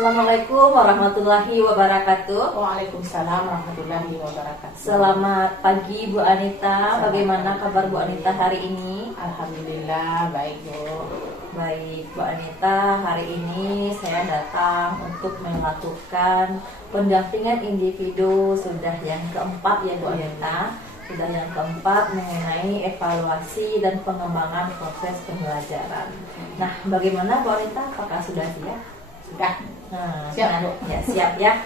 Assalamualaikum warahmatullahi wabarakatuh. Waalaikumsalam warahmatullahi wabarakatuh. Selamat pagi Bu Anita. Bagaimana kabar Bu Anita hari ini? Alhamdulillah baik Bu. Baik Bu Anita, hari ini saya datang untuk melakukan pendampingan individu sudah yang keempat ya Bu Anita. Sudah yang keempat mengenai evaluasi dan pengembangan proses pembelajaran. Nah, bagaimana Bu Anita? Apakah sudah siap? Sudah. Nah, Siap Bu. ya siap ya.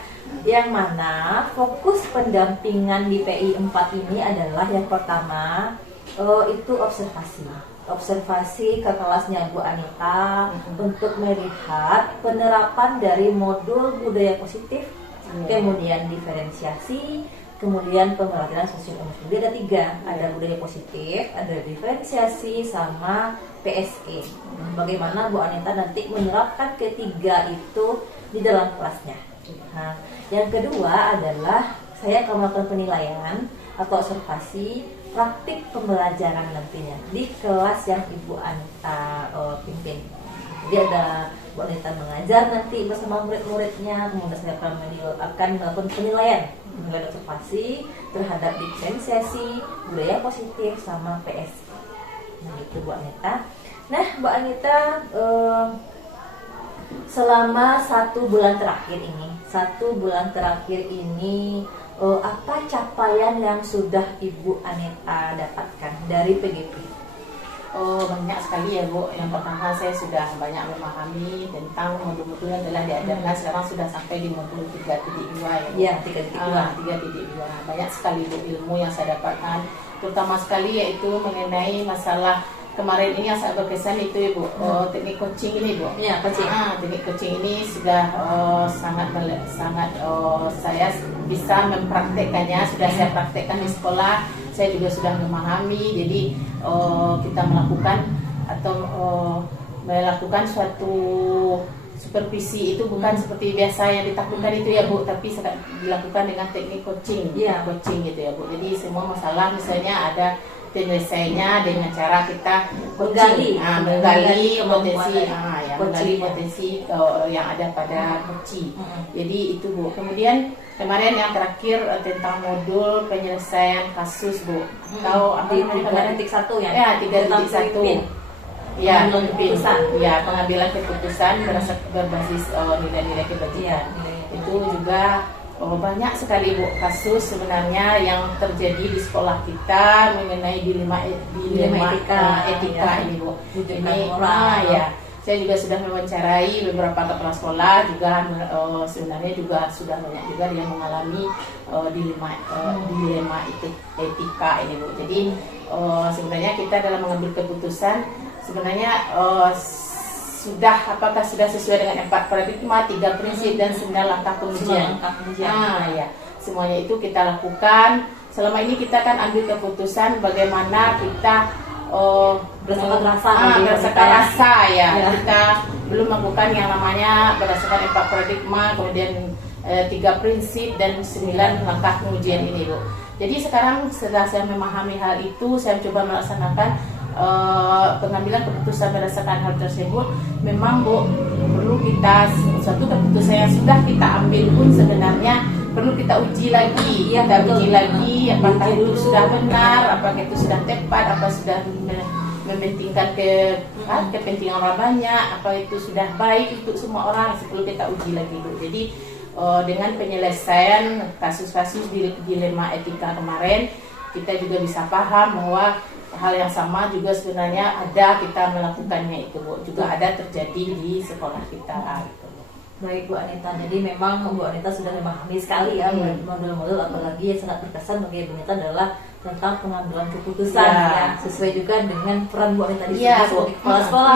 Yang mana fokus pendampingan di PI 4 ini adalah yang pertama itu observasi ke kelasnya Bu Anita untuk melihat penerapan dari modul budaya positif, kemudian diferensiasi, kemudian pembelajaran sosial emosional. Jadi ada 3, ada budaya positif, ada diferensiasi, sama PSE. Bagaimana Bu Anita nanti menerapkan ketiga itu di dalam kelasnya. Nah, yang kedua adalah saya akan melakukan penilaian atau observasi praktik pembelajaran nantinya di kelas yang Ibu Anita pimpin. Jadi ada Bu Anita mengajar nanti bersama murid-muridnya, kemudian saya akan melakukan penilaian observasi terhadap diferensiasi, budaya positif, sama PS. Nah itu Bu Anita. Nah Bu Anita, selama 1 bulan terakhir ini, apa capaian yang sudah Ibu Anita dapatkan dari PGP? Banyak sekali ya Bu. Yang pertama saya sudah banyak memahami tentang modul-modul yang telah diajarkan. Sekarang sudah sampai di modul 3.2 ya Bu. Ya, 3.2. 3.2. Banyak sekali Bu ilmu yang saya dapatkan. Terutama sekali yaitu mengenai masalah kemarin ini yang saya berkesan itu Ibu, teknik coaching ini Bu. Ya, coaching. Teknik coaching ini sudah sangat saya bisa mempraktekkannya, sudah saya praktekkan di sekolah. Saya juga sudah memahami, jadi kita melakukan melakukan suatu supervisi itu bukan seperti biasa yang ditaklukkan itu ya Bu, tapi dilakukan dengan teknik coaching, coaching gitu ya Bu. Jadi semua masalah misalnya ada penyelesaiannya dengan cara kita menggali potensi yang ada pada coaching. Jadi itu Bu. Kemudian kemarin yang terakhir tentang modul penyelesaian kasus Bu. Tahu apa namanya? 3.1 ya? Ya, 3.1. Ya, pengambilan keputusan berbasis nilai-nilai kebajikan. Itu juga banyak sekali Bu kasus sebenarnya yang terjadi di sekolah kita mengenai dilema etika ini Bu. Ini saya juga sudah mewawancarai beberapa kepala sekolah juga, sebenarnya juga sudah banyak juga yang mengalami dilema etika ini Bu. Jadi sebenarnya kita dalam mengambil keputusan sebenarnya apakah sudah sesuai dengan 4 paradigma, 3 prinsip dan 9 langkah pengujian. Ya, semuanya itu kita lakukan. Selama ini kita kan ambil keputusan bagaimana kita berdasarkan rasa ya. Kita belum melakukan yang namanya berdasarkan 4 paradigma, kemudian 3 prinsip dan 9 langkah pengujian ini Bu. Jadi sekarang setelah saya memahami hal itu, saya coba melaksanakan pengambilan keputusan berdasarkan hal tersebut. Memang Bu, perlu kita suatu keputusan yang sudah kita ambil pun sebenarnya perlu kita uji lagi, lagi apakah itu sudah benar, apakah itu sudah tepat, apa sudah mementingkan kepentingan orang banyak, apa itu sudah baik untuk semua orang, perlu kita uji lagi Bu. Jadi dengan penyelesaian kasus-kasus dilema etika kemarin, kita juga bisa paham bahwa hal yang sama juga sebenarnya ada kita melakukannya itu Bu, juga ada terjadi di sekolah kita gitu. Baik Bu Anita, jadi memang Bu Anita sudah memahami sekali ya modul-modul, apalagi yang sangat berkesan bagi Bu Anita adalah tentang pengambilan keputusan ya, sesuai juga dengan peran Bu Anita di sebagai kepala sekolah.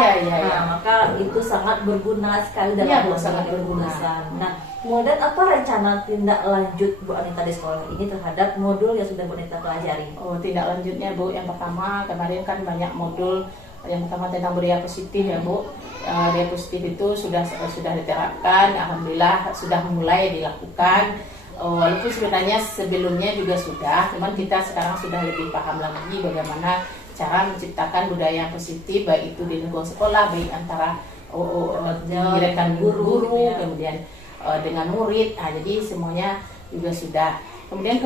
Maka itu sangat berguna sekali dalam sangat berguna. Nah, kemudian apa rencana tindak lanjut Bu Anita di sekolah ini terhadap modul yang sudah Bu Anita pelajari? Tindak lanjutnya Bu, yang pertama kemarin kan banyak modul. Yang pertama tentang budaya positif ya Bu. Budaya positif itu sudah diterapkan, alhamdulillah sudah mulai dilakukan. Walaupun sebenarnya sebelumnya juga sudah, cuman kita sekarang sudah lebih paham lagi bagaimana cara menciptakan budaya yang positif, baik itu di lingkungan sekolah, baik antara rekan guru, gitu ya. kemudian dengan murid. Jadi semuanya juga sudah. Kemudian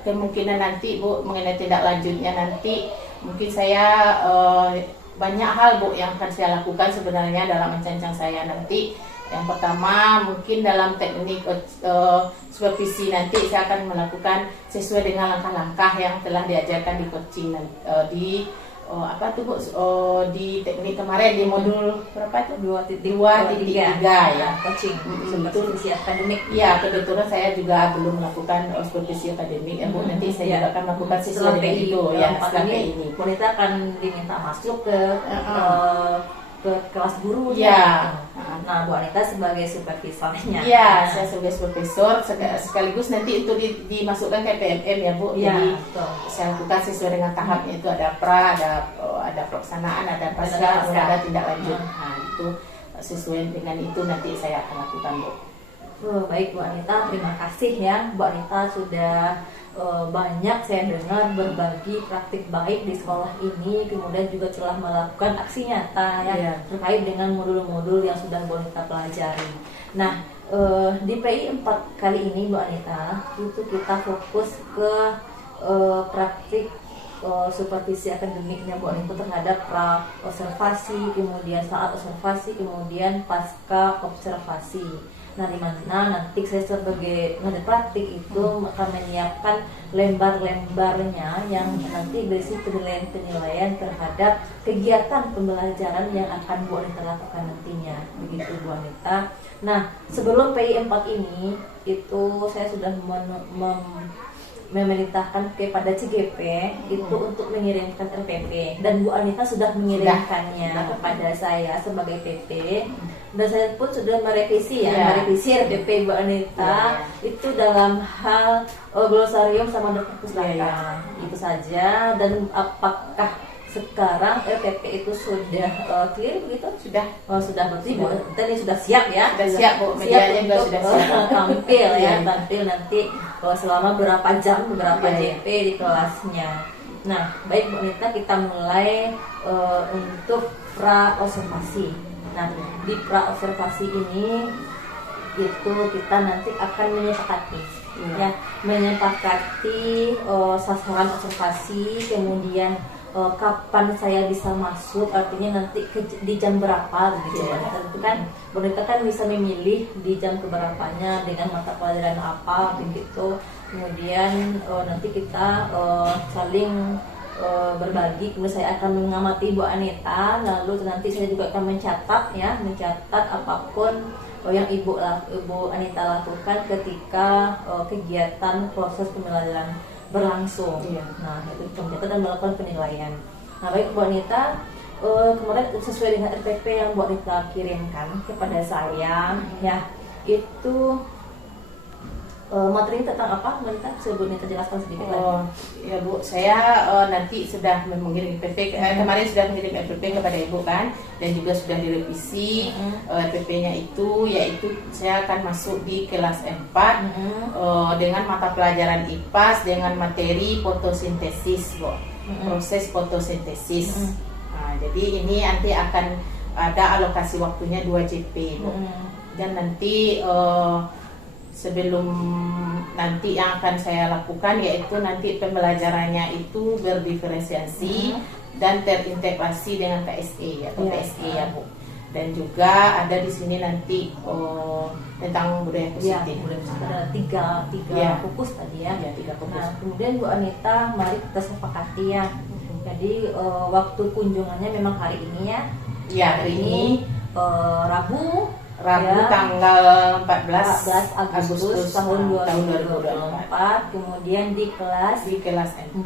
kemungkinan nanti Bu mengenai tindak lanjutnya nanti mungkin saya banyak hal Bu yang akan saya lakukan sebenarnya dalam mencancang saya nanti. Yang pertama mungkin dalam teknik supervisi nanti saya akan melakukan sesuai dengan langkah-langkah yang telah diajarkan di coaching di di teknik kemarin di modul berapa itu 2.3 ya, coaching supervisi akademik. Ya, kebetulan saya juga belum melakukan supervisi akademik ya Bu. Nanti saya juga akan melakukan sesuai dengan itu ya. Setelah ini wanita akan diminta masuk ke kelas guru ya. Nah, Bu Anita sebagai supervisornya. Iya, saya sebagai supervisor sekaligus nanti itu dimasukkan ke PMM ya Bu. Ya, jadi betul. saya lakukan sesuai dengan tahapnya itu ada pra, ada pelaksanaan, ada pasca, ada tindak lanjut. Nah, itu sesuai dengan itu nanti saya akan lakukan Bu. Baik Bu Anita, terima kasih ya Bu Anita sudah banyak saya dengar berbagi praktik baik di sekolah ini, kemudian juga telah melakukan aksi nyata ya terkait dengan modul-modul yang sudah Bu Anita pelajari. Nah, di PI 4 kali ini Bu Anita itu kita fokus ke praktik supervisi akademiknya Bu Anita terhadap pra observasi, kemudian saat observasi, kemudian pasca observasi. Nah, di mana nanti saya sebagai pengajar praktik itu akan menyiapkan lembar-lembarnya yang nanti berisi penilaian-penilaian terhadap kegiatan pembelajaran yang akan Bu Anita lakukan nantinya. Begitu Bu Anita. Nah, sebelum PI 4 ini itu saya sudah memerintahkan kepada CGP itu untuk mengirimkan RPP, dan Bu Anita sudah mengirimkannya kepada saya sebagai PP, dan saya pun sudah merevisi merevisi RPP Bu Anita itu dalam hal glosarium sama daftar pustaka itu saja. Dan apakah sekarang RPP itu sudah clear begitu? Sudah berarti Bu Anita ini sudah siap ya? Sudah siap Bu, medianya juga sudah siap tampil ya, tampil nanti selama berapa jam, beberapa JP di kelasnya. Nah, baik Bu Anita, kita mulai untuk pra observasi. Nah, di pra observasi ini itu kita nanti akan menyepakati sasaran observasi, kemudian kapan saya bisa masuk, artinya nanti di jam berapa gitu. Tentu kan Bu Anita kan bisa memilih di jam keberapanya dengan mata pelajaran apa begitu. Kemudian nanti kita saling berbagi. Kemudian saya akan mengamati Bu Anita, lalu nanti saya juga akan mencatat apapun yang Ibu Anita lakukan ketika kegiatan proses pembelajaran berlangsung. Nah, itu pencatat dan melakukan penilaian. Nah, baik Bu Anita, kemarin sesuai dengan RPP yang Bu Anita kirimkan kepada saya, ya itu materi tentang apa? Bu Anita, bisa Bu Anita jelaskan sedikit lagi. Ya Bu, saya nanti sudah mengirim RPP, kemarin sudah mengirim RPP kepada Ibu kan, dan juga sudah direvisi RPP-nya itu, yaitu saya akan masuk di kelas 4 dengan mata pelajaran IPAS dengan materi fotosintesis Bu, proses fotosintesis. Nah, jadi ini nanti akan ada alokasi waktunya 2 JP Bu. Dan nanti sebelum nanti yang akan saya lakukan yaitu nanti pembelajarannya itu berdiferensiasi dan terintegrasi dengan KSE atau PSE ya Bu. Dan juga ada di sini nanti tentang budaya positif. Ada tiga fokus tadi ya. 3 fokus. Nah, kemudian Bu Anita, mari kita sepakati ya. Jadi waktu kunjungannya memang hari ini ya. Hari ini Rabu tanggal 14 Agustus tahun 2024. Kemudian di kelas 4.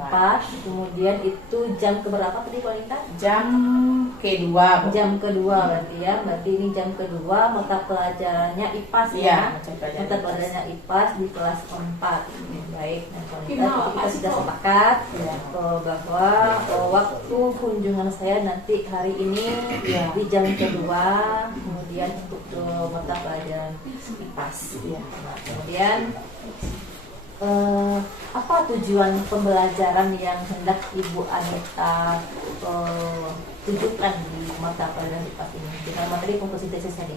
Kemudian itu jam keberapa tadi Bu Anita? Jam kedua. Jam kedua berarti ya. Berarti ini jam kedua, mata pelajarannya IPAS ya. Mata pelajarannya IPAS di kelas 4. Baik. Nah, kita sudah sepakat bahwa waktu kunjungan saya nanti hari ini di jam kedua, kemudian untuk mata pelajaran IPAS. Nah, kemudian apa tujuan pembelajaran yang hendak Ibu Anita tunjukkan di mata pelajaran IPAS ini dengan materi fotosintesis tadi?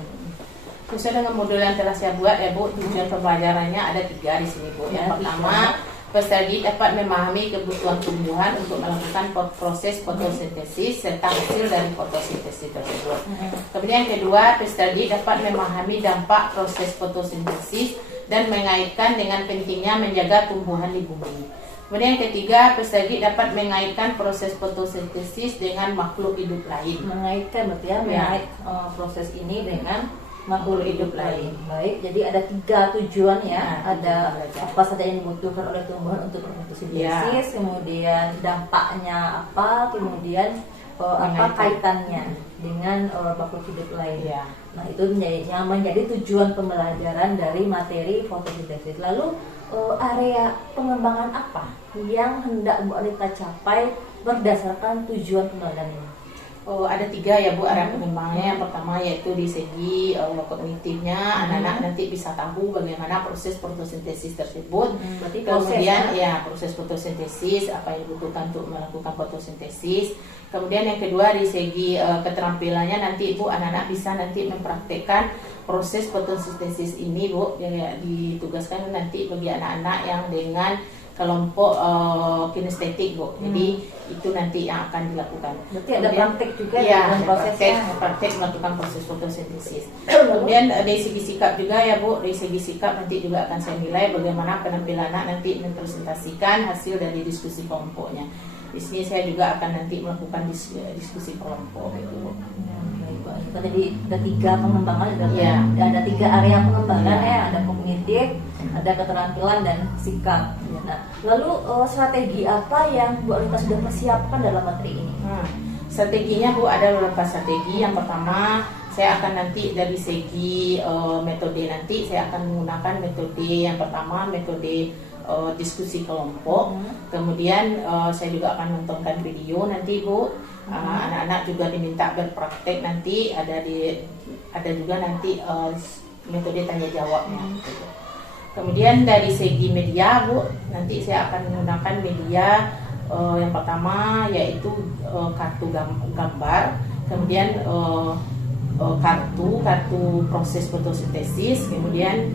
Sesuai dengan modul yang telah saya buat ya Bu, tujuan pembelajarannya ada 3 di sini Bu. Yang pertama, peserta didik dapat memahami kebutuhan tumbuhan untuk melakukan proses fotosintesis serta hasil dari fotosintesis tersebut. Kemudian yang kedua, peserta didik dapat memahami dampak proses fotosintesis dan mengaitkan dengan pentingnya menjaga tumbuhan di bumi. Kemudian yang ketiga, peserta didik dapat mengaitkan proses fotosintesis dengan makhluk hidup lain. Mengaitkan berarti ya, mengait proses ini dengan makhluk hidup lain. Baik, jadi ada 3 tujuan ya. Ada apa saja yang dibutuhkan oleh tumbuhan untuk fotosintesis, kemudian dampaknya apa, kemudian apa kaitannya dengan makhluk hidup lain. Nah, itu menjadi tujuan pembelajaran dari materi fotosintesis. Lalu area pengembangan apa yang hendak Bu Anita capai berdasarkan tujuan pembelajaran ini? Ada 3 ya Bu area pengembangannya. Yang pertama yaitu di segi kognitifnya, anak-anak nanti bisa tahu bagaimana proses fotosintesis tersebut. Berarti kemudian proses fotosintesis, apa yang dibutuhkan untuk melakukan fotosintesis. Kemudian yang kedua di segi keterampilannya, nanti Bu anak-anak bisa nanti mempraktekkan proses fotosintesis ini Bu, ya, ditugaskan nanti bagi anak-anak yang dengan kelompok kinestetik Bu. Jadi itu nanti yang akan dilakukan. Berarti ada praktek juga dalam prosesnya. Praktek melakukan proses fotosintesis. Kemudian dari segi sikap juga ya Bu, dari segi sikap nanti juga akan saya nilai bagaimana penampilan anak nanti mempresentasikan hasil dari diskusi kelompoknya. Di sini saya juga akan nanti melakukan diskusi kelompok gitu Bu. Tadi ada 3 pengembangan, ada 3 area pengembangan ya, ada kognitif, ada keterampilan dan sikap. Nah, lalu strategi apa yang Bu Anita sudah persiapkan dalam materi ini? Strateginya Bu ada beberapa strategi. Yang pertama, saya akan nanti dari segi metode nanti saya akan menggunakan metode yang pertama, metode diskusi kelompok. Kemudian saya juga akan menontonkan video nanti Bu. Anak-anak juga diminta berpraktek nanti, ada juga nanti metode tanya jawabnya. Kemudian dari segi media Bu, nanti saya akan menggunakan media yang pertama yaitu kartu gambar, kemudian kartu proses fotosintesis, kemudian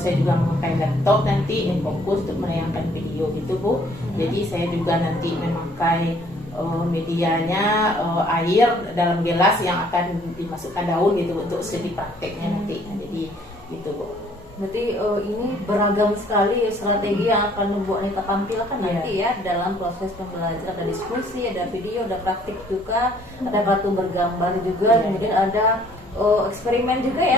saya juga memakai laptop nanti yang fokus untuk menayangkan video gitu Bu. Jadi saya juga nanti memakai medianya air dalam gelas yang akan dimasukkan daun gitu untuk studi prakteknya nanti. Jadi gitu Bu. Berarti ini beragam sekali strategi yang akan Bu Anita tampilkan nanti ya dalam proses pembelajaran. Ada diskusi, ada video, ada praktik juga, ada kartu bergambar juga, kemudian ada eksperimen juga ya,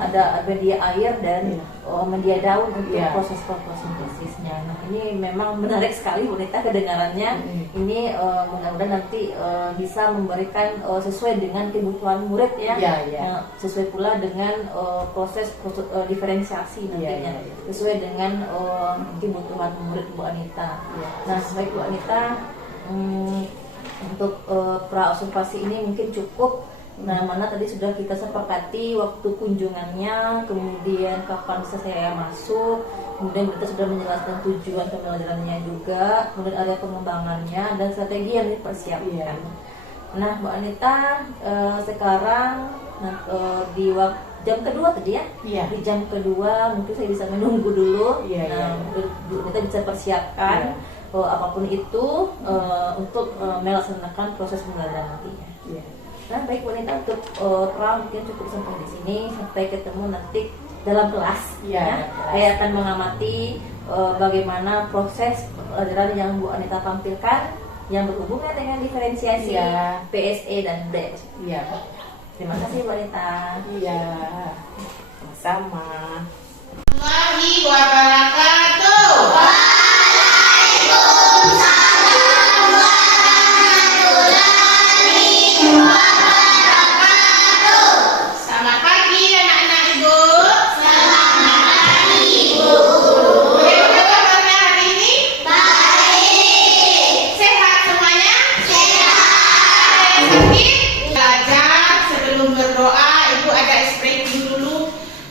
ada media air dan media daun untuk proses fotosintesisnya. Nah, ini memang menarik sekali Bu Anita kedengarannya. Ini mudah-mudahan nanti bisa memberikan sesuai dengan kebutuhan murid ya, sesuai pula dengan proses diferensiasi nantinya, sesuai dengan kebutuhan murid Bu Anita. Nah, baik Bu Anita, untuk pra observasi ini mungkin cukup. Nah, mana tadi sudah kita sepakati waktu kunjungannya, kemudian kapan bisa saya masuk, kemudian kita sudah menjelaskan tujuan pembelajarannya juga, kemudian area pengembangannya dan strategi yang dipersiapkan. Nah, Bu Anita, sekarang di jam kedua tadi ya? Di jam kedua mungkin saya bisa menunggu dulu. Bu Anita bisa persiapkan apapun itu untuk melaksanakan proses pembelajaran nantinya. Nah, baik Bu Anita, untuk mungkin cukup sampai di sini, sampai ketemu nanti dalam kelas. Saya akan mengamati bagaimana proses pelajaran yang Bu Anita tampilkan yang berhubungan dengan diferensiasi, PSE dan budaya positif. Terima kasih Bu Anita. Sama. Warahmatullahi wabarakatuh.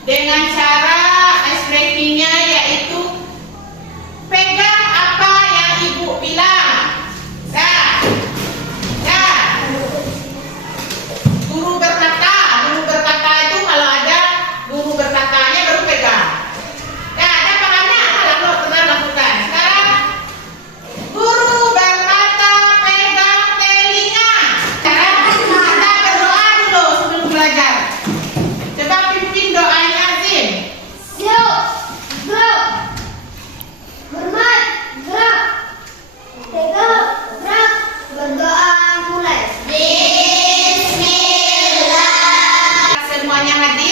Dengan cara ice breakingnya yaitu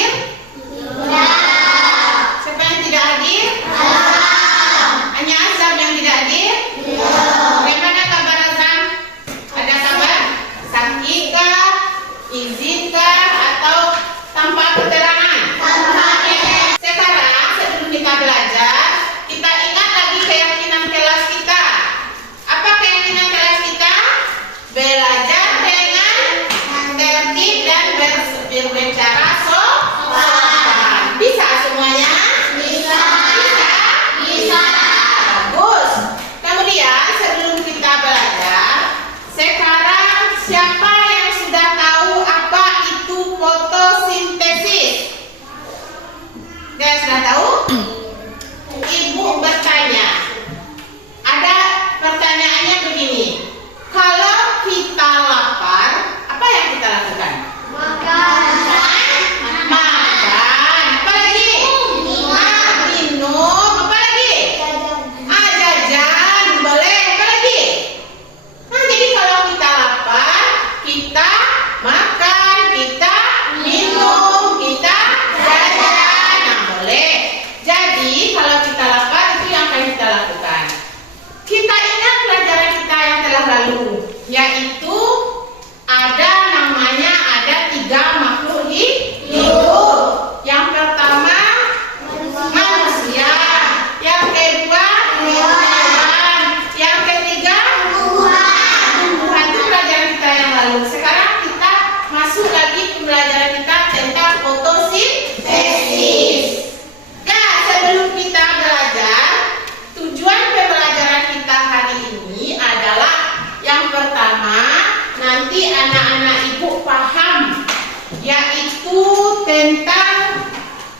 hadir? Siapa yang tidak hadir? Hanya Azam yang tidak hadir? Bagaimana kabar Azam? Ada kabar? Sakitkah? Izinkah? Atau tanpa keterangan? Sekarang sebelum kita belajar, kita ingat lagi keyakinan kelas kita. Apa keyakinan kelas kita? Belajar dengan tertib dan berbicara sopan. Bisa semuanya? Bisa. Bagus. Kemudian sebelum kita belajar, sekarang siapa yang sudah tahu apa itu fotosintesis? Guys, sudah tahu? Ibu bertanya. Ada pertanyaannya begini. Kalau kita lapar, apa yang kita lakukan? Makan. Apa lagi? Minum. Apa lagi? Jajan. Boleh. Apa lagi? Jadi kalau kita lapar, kita makan, kita minum, kita jajan. Boleh. Jadi kalau kita lapar, itu yang akan kita lakukan. Kita ingat pelajaran kita yang telah lalu, yaitu ada 3 makhluk hidup. Yang pertama manusia, yang kedua hewan, yang ketiga tumbuhan. Itu pelajaran kita yang lalu. Sekarang kita masuk lagi ke pelajaran kita tentang fotosintesis. Nah, sebelum kita belajar, tujuan pembelajaran kita hari ini adalah yang pertama, nanti anak-anak ibu paham, yaitu tentang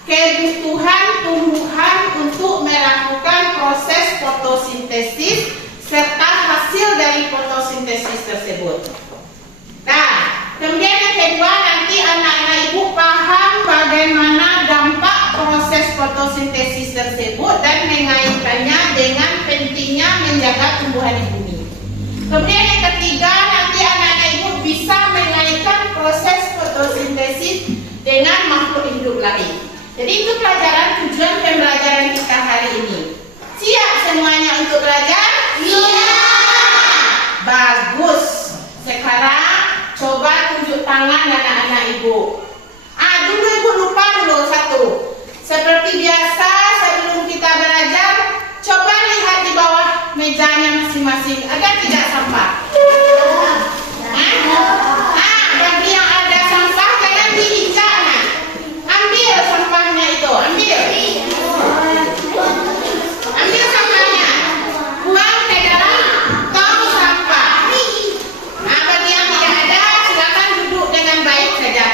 kebutuhan tumbuhan untuk melakukan proses fotosintesis serta hasil dari fotosintesis tersebut. Nah, kemudian yang kedua, nanti anak-anak ibu paham bagaimana dampak proses fotosintesis tersebut dan mengaitkannya dengan pentingnya menjaga tumbuhan di bumi. Kemudian yang ketiga, nanti anak-anak ibu bisa mengaitkan proses fotosintesis dengan makhluk hidup lain. Jadi itu tujuan pembelajaran kita hari ini. Siap semuanya untuk belajar? Iya. Bagus. Sekarang coba tunjuk tangan anak-anak ibu. Dulu ibu lupa dulu satu. Seperti biasa sebelum kita belajar, coba lihat di bawah mejanya masing-masing. Ada tidak sampah? Bagi yang ada sampah jangan diinjak. Ambil sampahnya itu, ambil sampahnya, buang ke dalam tong sampah. Bagi yang tidak ada, silakan duduk dengan baik saja.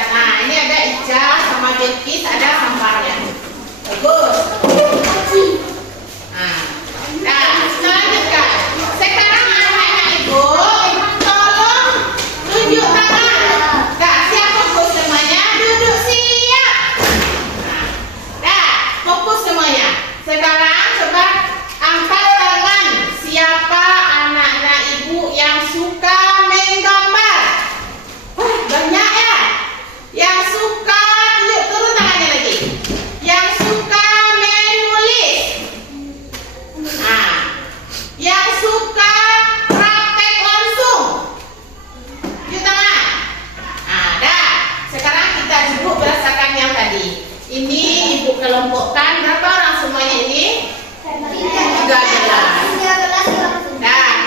Ini ada Ica sama Bilkis, ada sampahnya. Bagus. Selanjutnya, sekarang anak-anak ibu tolong tunjuk tangan. Siap fokus semuanya, duduk siap. Fokus semuanya. Sekarang coba angkat tangan. Siapa anak-anak ibu yang suka menggambar? Banyak ya. Yang suka, tunjuk turun tangannya lagi. Yang suka menulis. Yang suka praktek langsung. Tunjuk tangan. Sekarang kita duduk berdasarkan yang tadi. Ini ibu kelompokkan berapa orang semuanya ini? 13.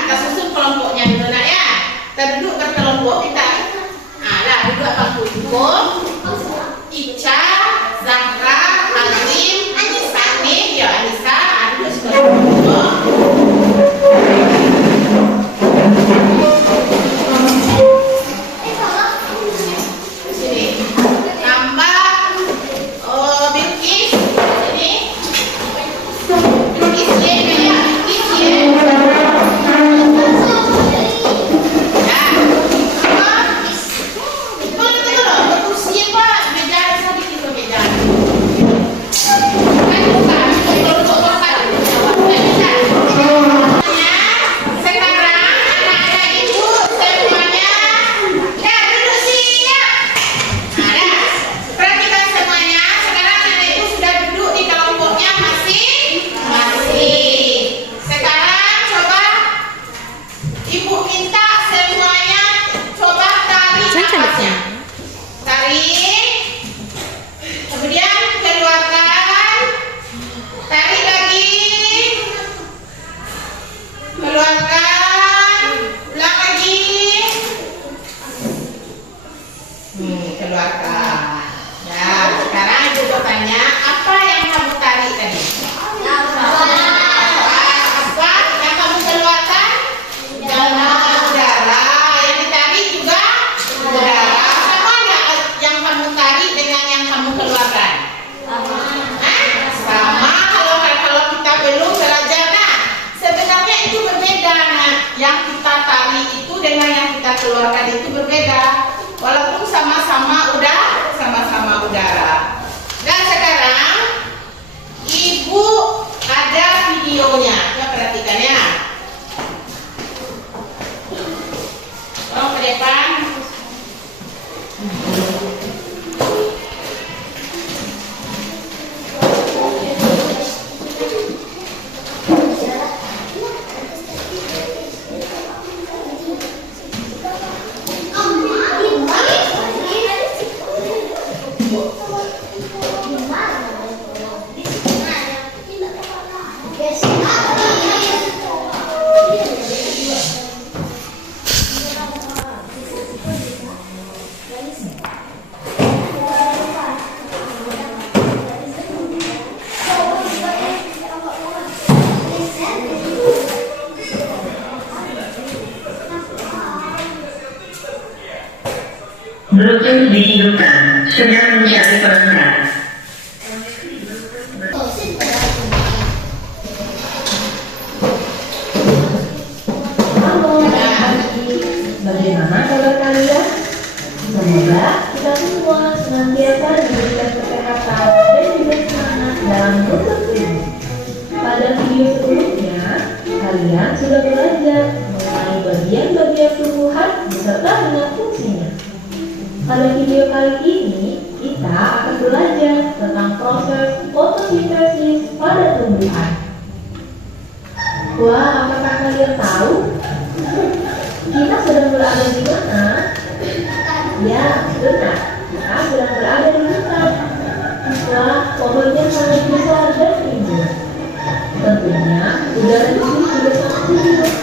Kita susun kelompoknya dulu nak ya. Kita duduk berkelompok kita. Duduk bangku ibu. Ica, Zahra, Azim, Sani, Anissa, duduk sekelompok. keluarkan itu berbeda, walaupun sama-sama udara. Dan sekarang Ibu ada videonya, ya perhatikan ya. Tolong ke depan. Bluetooth dihidupkan, sedang mencari perangkat. Halo adik-adik, bagaimana kabar kalian? Semoga kita semua senantiasa diberikan kesehatan dan juga semangat dalam menuntut ilmu. Pada video sebelumnya, kalian sudah belajar mengenai bagian-bagian tumbuhan beserta dengan fungsinya. Pada video kali ini, kita akan belajar tentang proses fotosintesis pada tumbuhan. Wah, apakah kalian tahu? Kita sedang berada di mana? Ya, benar. Kita sedang berada di hutan. Wah, pohonnya sangat besar dan rimbun. Tentunya, udara di sini juga sangat sejuk.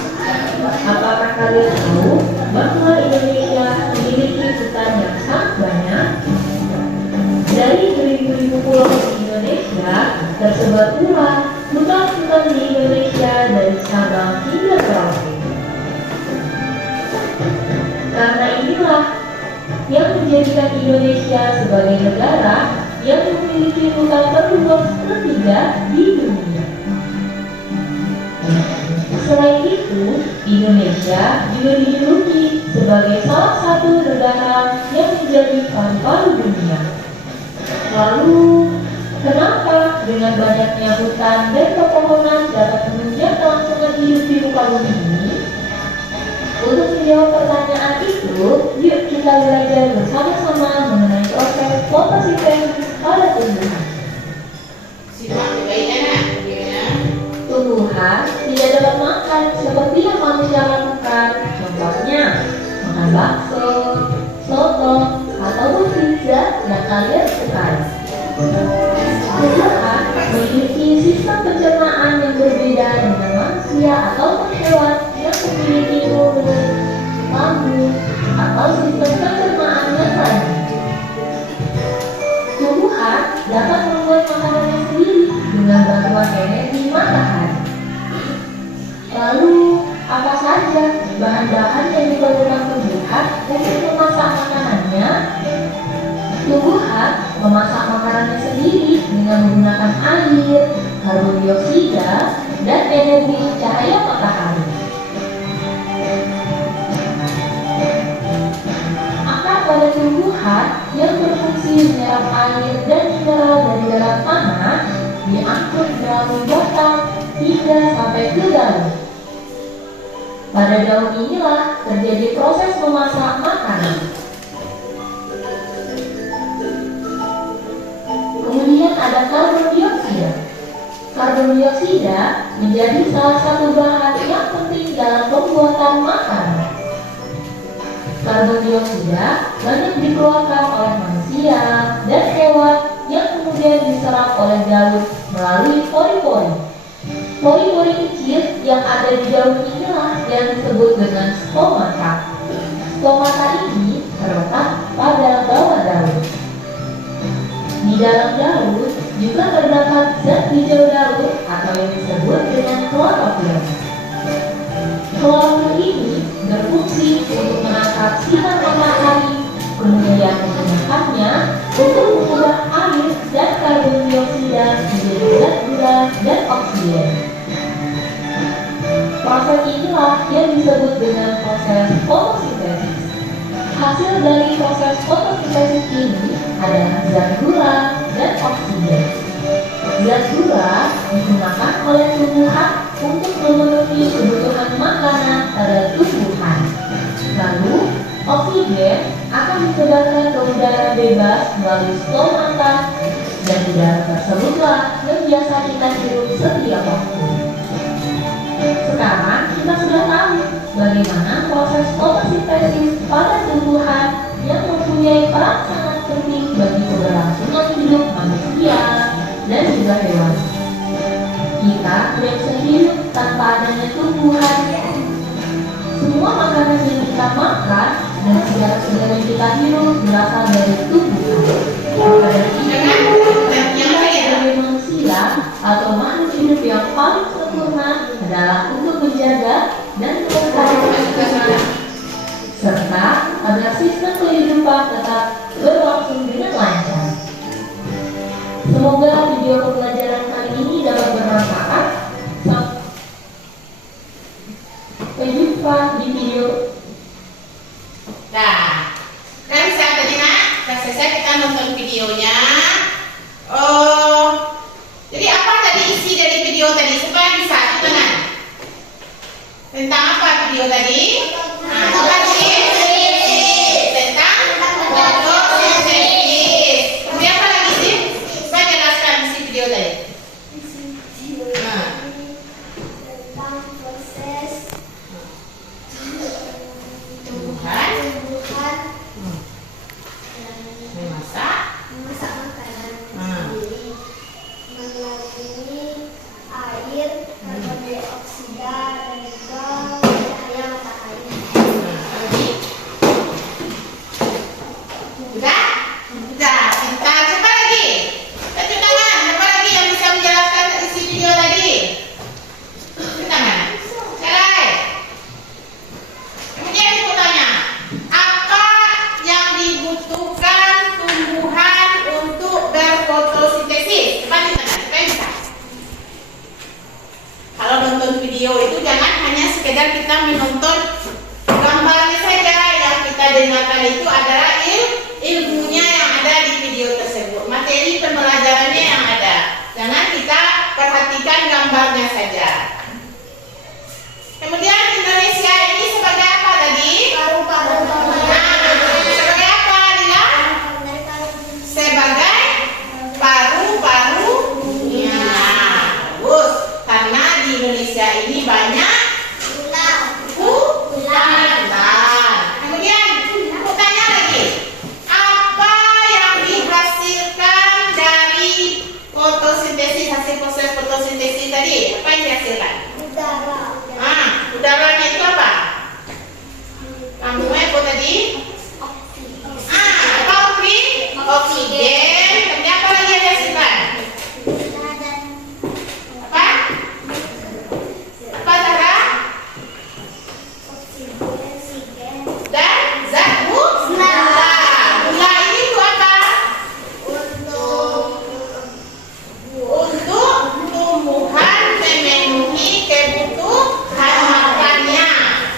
Apakah kalian tahu bahwa Indonesia memiliki hutan yang sangat banyak? Dari beribu-ribu pulau di Indonesia, tersebar pula hutan-hutan di Indonesia dari Sabang hingga Merauke. Karena inilah yang menjadikan Indonesia sebagai negara yang memiliki hutan terluas ketiga di dunia. Selain itu, Indonesia juga dijuluki sebagai salah satu negara yang menjadi paru-paru dunia. Lalu, kenapa dengan banyaknya hutan dan pepohonan dapat menunjang kelangsungan hidup di muka bumi ini? Untuk menjawab pertanyaan itu, yuk kita belajar bersama-sama mengenai proses fotosintesis pada tumbuhan. Simak baik-baik anak, videonya. Tumbuhan tidak dapat makan seperti yang manusia lakukan. Contohnya, makan bakso, soto, ataupun pizza yang kalian sukai. Tumbuhan memiliki sistem pencernaan yang berbeda dengan manusia atau hewan yang memiliki mulut, lambung, atau sistem pencernaan yang lain. Tumbuhan dapat membuat makanannya sendiri dengan bantuan energi matahari. Lalu, apa saja bahan-bahan yang diperlukan tumbuhan untuk memasak makanannya? Tumbuhan memasak makanannya sendiri dengan menggunakan air, karbon dioksida, dan energi cahaya matahari. Akar pada tumbuhan yang berfungsi menyerap air dan mineral dari dalam tanah diangkut melalui batang hingga sampai ke daun. Pada daun inilah terjadi proses memasak makanan. Kemudian ada karbon dioksida. Karbon dioksida menjadi salah satu bahan yang penting dalam pembuatan makanan. Karbon dioksida banyak dikeluarkan oleh manusia dan hewan yang kemudian diserap oleh daun melalui pori-pori. Pori-pori kecil yang ada di daun inilah yang disebut dengan stomata. Stomata ini terletak pada bawah daun. Di dalam daun juga terdapat zat hijau daun atau yang disebut dengan klorofil. Klorofil ini berfungsi untuk menangkap sinar matahari, kemudian menggunakannya untuk mengubah air dan karbon dioksida menjadi zat gula dan oksigen. Proses inilah yang disebut dengan proses fotosintesis. proses fotosintesis ini adalah zat gula dan oksigen. Zat gula digunakan oleh tumbuhan untuk memenuhi kebutuhan makanan pada tumbuhan. Lalu, oksigen akan disebarkan ke udara bebas melalui stomata, dan udara tersebutlah yang biasa kita hirup setiap waktu. Sekarang kita sudah tahu bagaimana proses fotosintesis pada tumbuhan yang mempunyai peran sangat penting bagi keberlangsungan hidup manusia dan juga hewan. Kita tidak bisa hidup tanpa adanya tumbuhan. Semua makanan yang kita makan dan segala sesuatu yang kita hirup berasal dari tumbuhan. Maka dari itu, kita sebagai manusia atau makhluk hidup yang paling sempurna adalah untuk menjaga dan melestarikan lingkungan, serta agar sistem kehidupan tetap berlangsung dengan lancar. Semoga video pembelajaran kali ini dapat bermanfaat. Sampai jumpa di video. Nah, kan saya tadi selesai kita nonton videonya. Jadi apa tadi isi dari video tadi supaya bisa tenang? Tentang apa video tadi? Nah, coba tentang fotosintesis. Kemudian apa lagi sih? Saya jelaskan isi video tadi. Tentang proses Tumbuhan memasak makanan Hmm. sendiri melalui air, karbon dioksida, dan juga cahaya matahari. Udah? Udah, pintar. Siapa lagi? Tunjuk tangan. Siapa lagi yang bisa menjelaskan isi video tadi? Tunjuk tangan. Selesai. Kemudian aku tanya, apa yang dibutuhkan tumbuhan untuk berfotosintesis? Coba tunjuk tangan. Supaya bisa. Kalau nonton video itu jangan hanya sekedar kita menonton gambarnya saja. Yang kita dengarkan itu adalah ilmunya yang ada di video tersebut, materi pembelajarannya yang ada. Jangan kita perhatikan gambarnya saja. Kemudian Indonesia ini sebagai apa tadi? Sebagai apa, Lila? Sebagai paru-paru dunia. Bagus. Karena di Indonesia ini banyak hutan. Kemudian aku tanya lagi, apa yang dihasilkan dari fotosintesis, hasil proses fotosintesis tadi? Apa yang dihasilkan? Udaranya itu apa? Kamu apa tadi? Apa oksigen. Kemudian apa lagi yang dihasilkan? Apa? Apa Zahra? Dan zat gula. Gula ini untuk apa? Untuk tumbuhan memenuhi kebutuhan makannya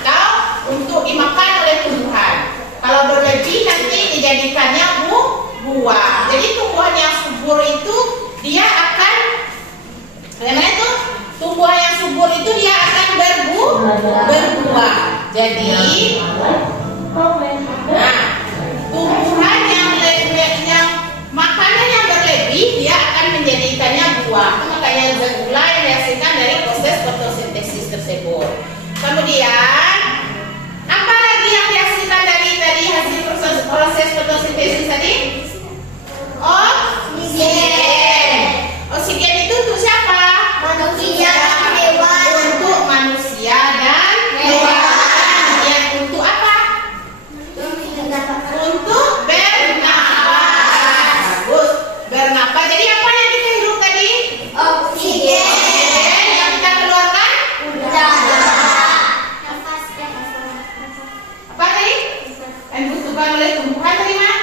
atau untuk dimakan oleh tumbuhan. Kalau berlebih nanti dijadikannya buah. Jadi tumbuhan yang subur itu dia akan bagaimana itu? Tumbuhan yang subur itu dia akan berbuah. Jadi tumbuhan yang makanan yang berlebih dia akan menjadikannya buah. Makanya zat gula yang dihasilkan dari proses fotosintesis tersebut. Kemudian apa lagi yang dihasilkan dari hasil proses fotosintesis tadi? Oksigen. Oksigen itu untuk siapa? Manusia dan hewan. Untuk manusia dan hewan. Yang untuk apa? Untuk bernapas. Bagus. Bernapas. Jadi apa yang kita hirup tadi? Oksigen. Yang kita keluarkan? Udara. Apa tadi? Yang dibutuhkan oleh tumbuhan tadi mah?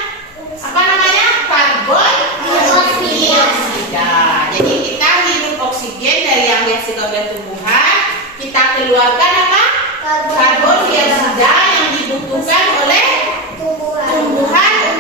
Apa namanya? Karbon dioksida. Jadi kita hirup oksigen dari yang dihasilkan oleh tumbuhan, kita keluarkan apa? Karbon dioksida yang dibutuhkan oleh tumbuhan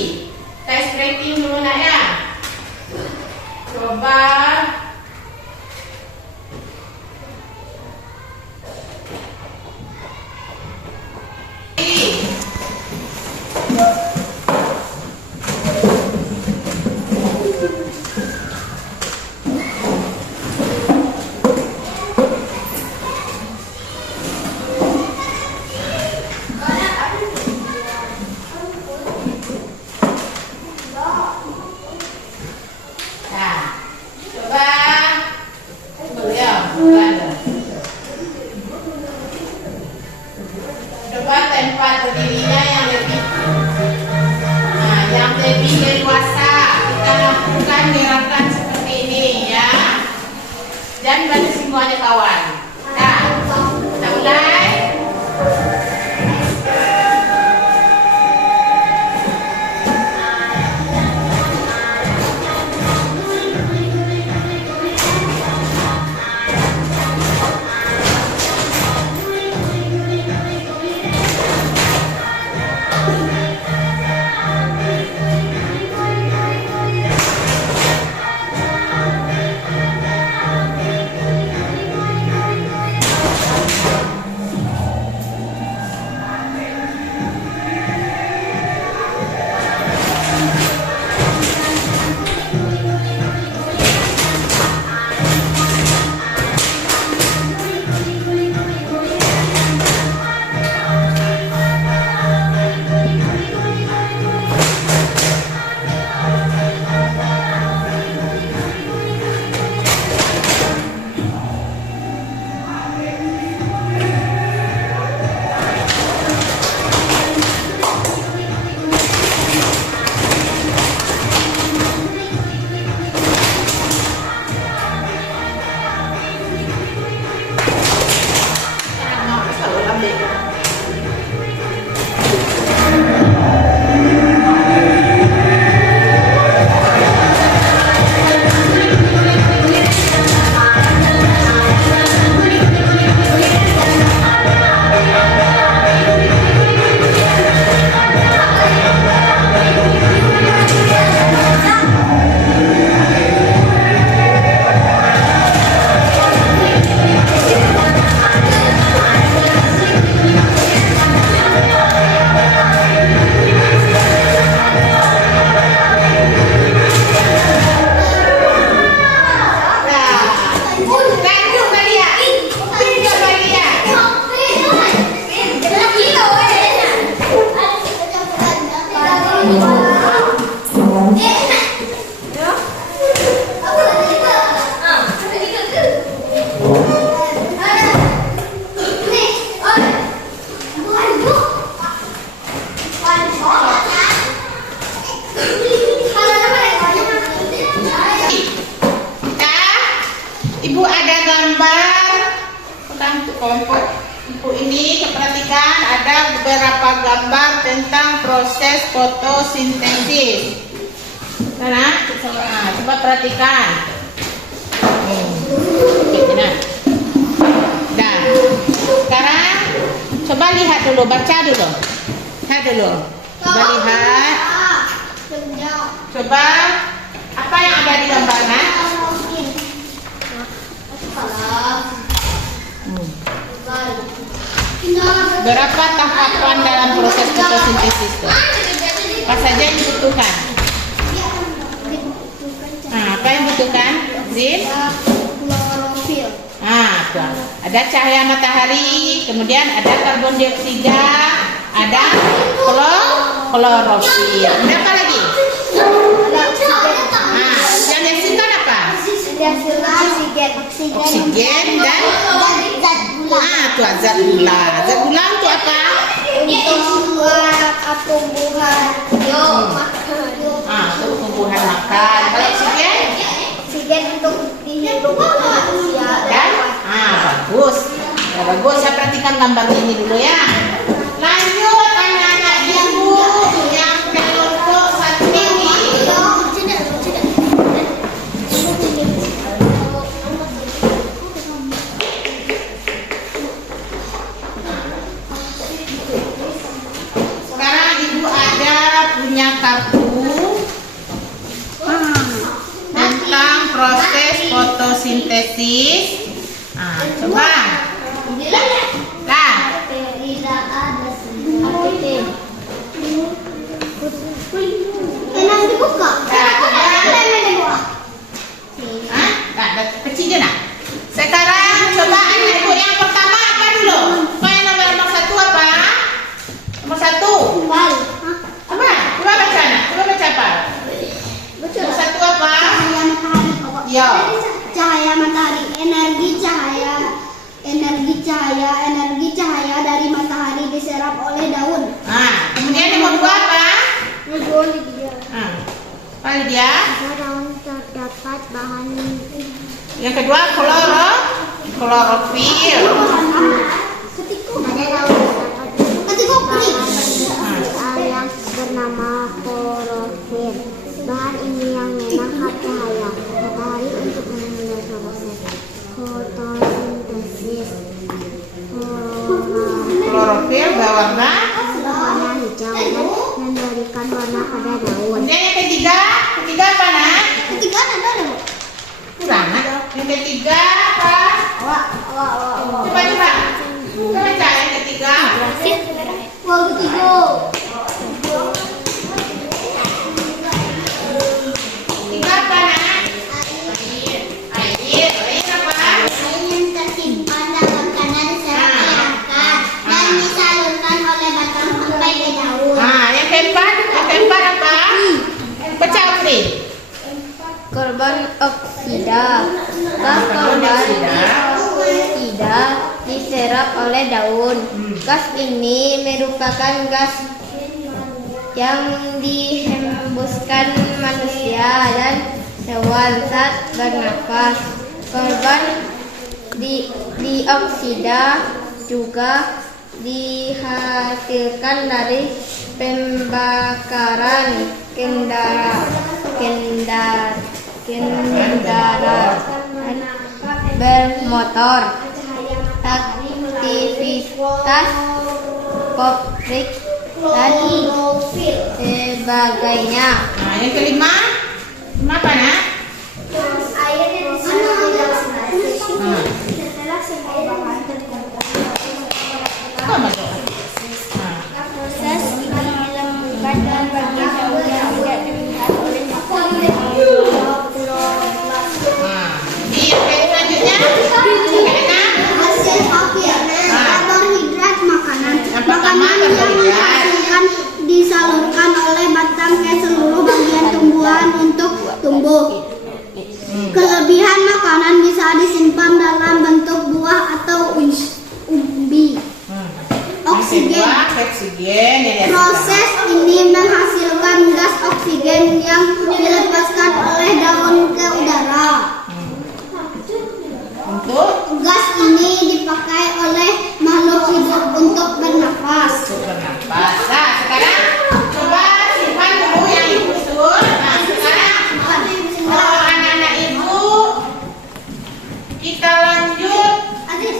Kita stretching dulu nak ya. Coba. Coba tempat berdirinya yang lebih leluasa. Kita lakukan gerakan seperti ini ya. Dan bantu semuanya kawan. Nah, kita mulai. Ibu ada gambar tentang kelompok ibu ini, perhatikan ada beberapa gambar tentang proses fotosintesis. Nah, coba perhatikan. Nah, sekarang coba lihat dulu, baca dulu. Lihat dulu. Coba lihat. Coba apa yang ada di gambarnya? Berapa tahapan dalam proses fotosintesis itu? Apa saja yang dibutuhkan? Apa yang dibutuhkan? Zin? Klorofil. Tuh. Ada cahaya matahari, kemudian ada karbon dioksida, ada klorofil. Ada apa lagi? Yang dihasilkan apa? Oksigen dan zat gula. Zat gula untuk apa? Untuk tumbuhan Untuk tumbuhan makan. Kalau oksigen untuk dihirup manusia. dan bagus. Ya, bagus. Saya perhatikan gambar ini dulu ya. Lanjut anak-anak ibu yang kelompok satu ini. Sekarang ibu ada punya tentang proses fotosintesis. Coba. Lah. Enak dibuka. Kecil je nak. Sekarang coba anak-anak yang pertama apa dulu? Yang nomor 1 apa? Nomor 1. Apa? Coba baca nak. Coba baca apa? Nomor 1 apa? Cahaya matahari pokok. Ya. Cahaya matahari, energi cahaya dari matahari diserap oleh daun. Kemudian nomor 2 apa? Daun dia. Kalau dia. Daun terdapat bahan Yang kedua klorofil. ada daun yang bernama klorofil. Bahan ini yang menangkap cahaya matahari untuk menumbuhkan proses fotosintesis. Klorofil berwarna. Warna hijau dan memberikan warna pada daun. Kemudian yang ketiga apa nak? Ketiga ada daun. Kurang ada. Yang ketiga apa? Coba. Coba baca yang ketiga. Wah, ketiga. Ketiga apa nak? Air apa? Air yang tersimpan dalam tanah diserap oleh akar dan disalurkan oleh batang sampai ke daun. Yang keempat apa? Baca Pri. Karbon oksida. Gas karbon dioksida diserap oleh daun. Gas ini merupakan gas yang dihembuskan manusia dan hewan saat bernafas. Karbon dioksida juga dihasilkan dari pembakaran kendaraan bermotor, aktivitas pabrik dan sebagainya. Yang kelima apa nak? Air yang disalurkan setelah semua bahan Apa maksud? proses ini dilakukan dalam bagian daun yang tidak dilihat oleh mata. Di yang selanjutnya keenam. Hasil akhir karbohidrat makanan. Yang pertama, Makanan yang menghasilkan disalurkan oleh batang ke seluruh bagian tumbuhan untuk tumbuh. Kelebihan makanan bisa disimpan dalam bentuk buah atau umbi. Oksigen. Proses ini menghasilkan gas oksigen yang dilepaskan oleh daun ke udara. Untuk Gas ini dipakai oleh makhluk hidup untuk bernafas. bernafas. Nah, sekarang coba simpan dulu yang ibu susun. Nah, sekarang anak-anak ibu kita lanjut ke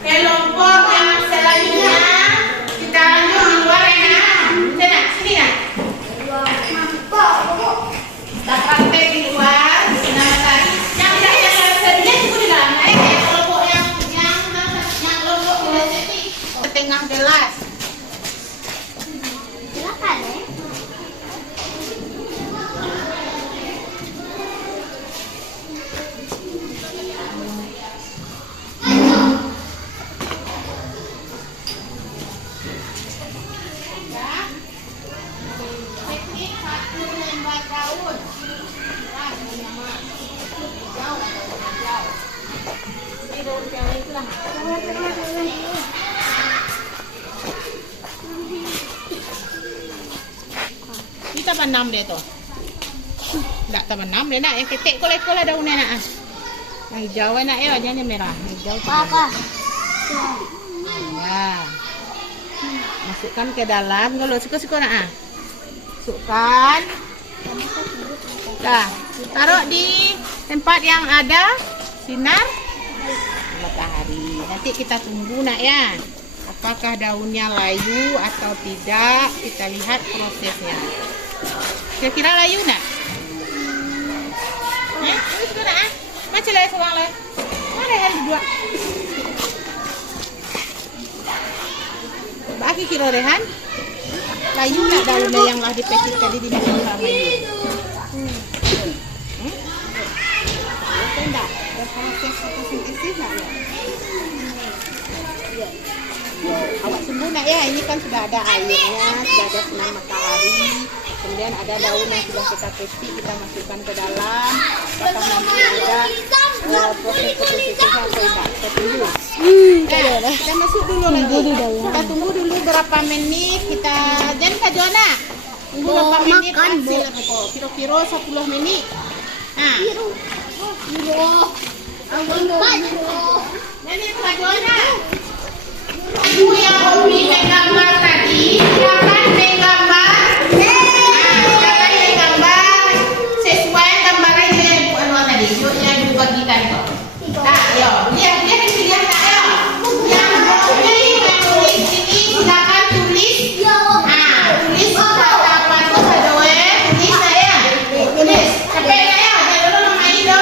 kelompok yang selanjutnya. Kita lanjut di luar ya. Sana, sini nak. Kita praktek di luar. Sinar matahari. Yang sedia tunggu di dalam. Kelompok yang kelompok ke tengah kelas. Silakan ya. Teknik satu lembar daun. Ini daun cewek itu lah. Kita benam dia tu. Tak terbenam dia nak. Yang ketik kolek-kolek daunnya nak. Yang hijau nak ya, jangan yang merah. Hijau tu. Apa? Ya. Masukkan ke dalam. Kalau suka-suka nak. Masukkan. Dah. Taruh di tempat yang ada sinar matahari. Nanti kita tunggu nak ya. Apakah daunnya layu atau tidak? Kita lihat prosesnya. Kira-kira layu nak? Itu nak? Macam layu kurang layu? Mana yang berdua? Bagi kira Rehan? Layu nak daunnya yang lah dipetik tadi di dalam sama ini? Tidak. Proses fotosintesis nak ya? Awak sembuh nak ya, ini kan sudah ada airnya, sudah ada sinar matahari, kemudian ada daun yang sudah kita petik, kita masukkan ke dalam. Apakah nanti ada proses fotosintesisnya atau tidak? Kita tunggu. Kita masuk dulu nanti. Kita tunggu dulu berapa menit, kita jangan Kak Joana. Tunggu berapa menit hasil kira-kira 10 menit. Nah. Jadi Kak Joana. Ibu yang hobi menggambar tadi, silakan menggambar. Silakan menggambar sesuai gambaran yang Ibu Anwar tadi. Yang Ibu bagikan itu. Nah, yo, lihat dilihat tak ya? Yang tulis ini silakan tulis. Tulis kata apa tu saja tulis saya. Tulis. Sampai saya ada dulu nama itu.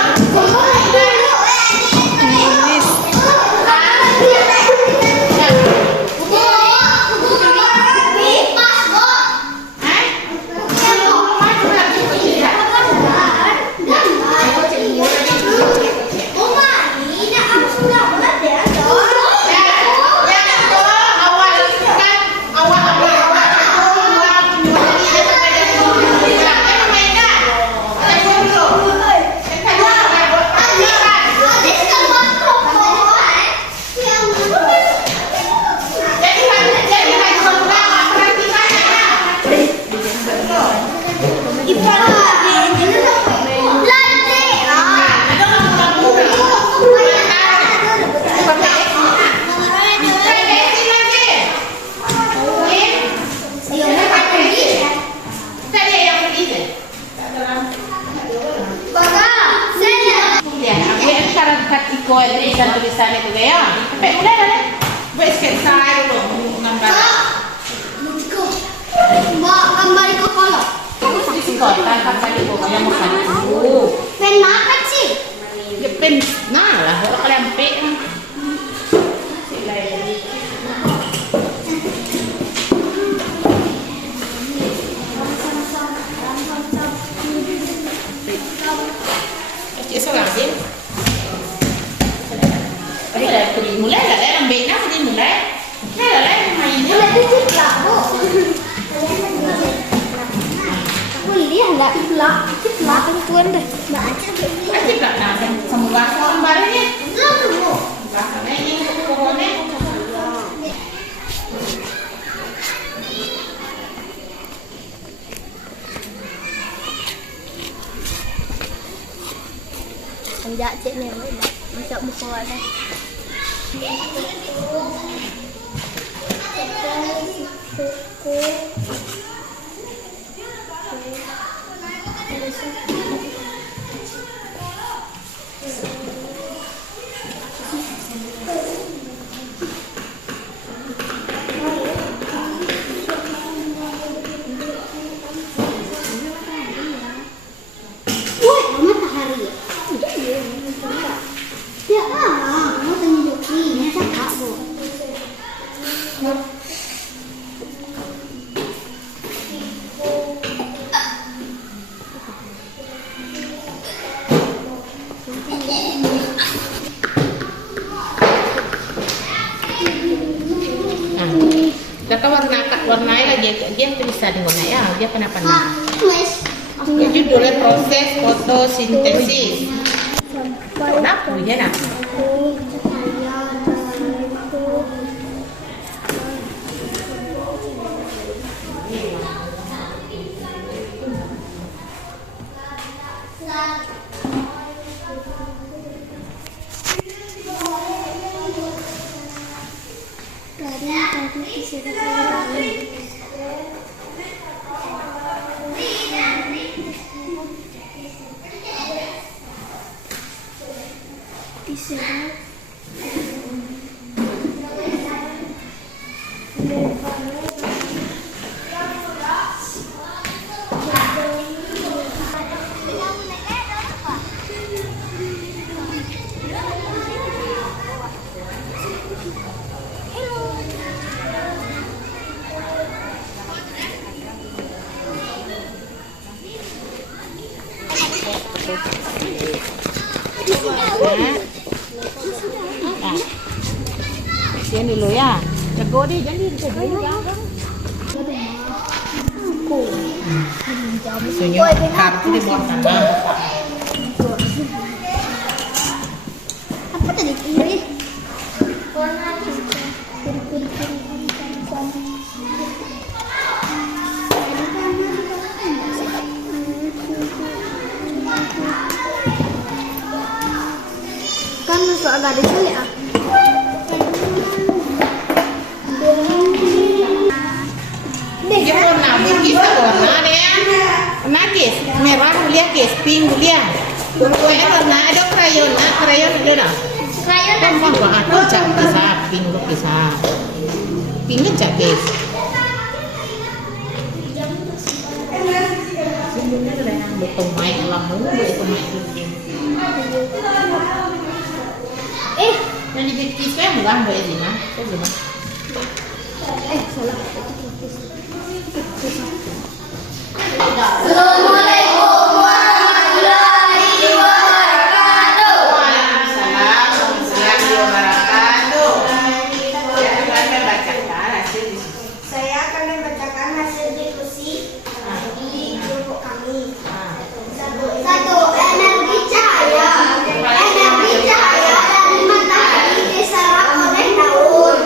Tulisan itu ya. Sampai mulai dah. Buat sketsa dulu gambar. Mbak, gambar di kepala. Gambar di kepala yang makan dulu. Pen apa sih? Ya pen, nah lah, kalau lempek. Lagi. Mulai lah, lembek nak mulai. Lah, mainnya. Kuliah enggak? Ciplak perempuan dah. Ciplak nah, semua gambarnya. Belakangnya ini pohonnya. Enggak cik ni, macam muka ada. Matahari. Ya, mau tanya Joki, macam tak bu. Warnanya lagi dia tulisan di warna ya, dia kenapa nih? Judulnya proses fotosintesis. Kenapa ya nak? Bisa. Nah, kasihan dulu ya. Jago deh, jadi sunyuk kartu di bawah tanah. Apa tadi? Ini. Kan masuk agak ada sulit ah. Dia warna, bukis warna deh. Warna guys, merah kuliah guys, pink kuliah. Kayak warna ada krayon ada dah. Krayon Kan mau aku cak bisa, pink lo bisa. Pink cak guys. Betul main lamu, betul main. Yang dipikir saya murah mbak Elina, kok gimana? salah. Assalamualaikum warahmatullahi wabarakatuh. Waalaikumsalam warahmatullahi wabarakatuh. Saya akan membacakan hasil diskusi di kelompok kami. Satu, energi cahaya. Energi cahaya dari matahari diserap oleh daun.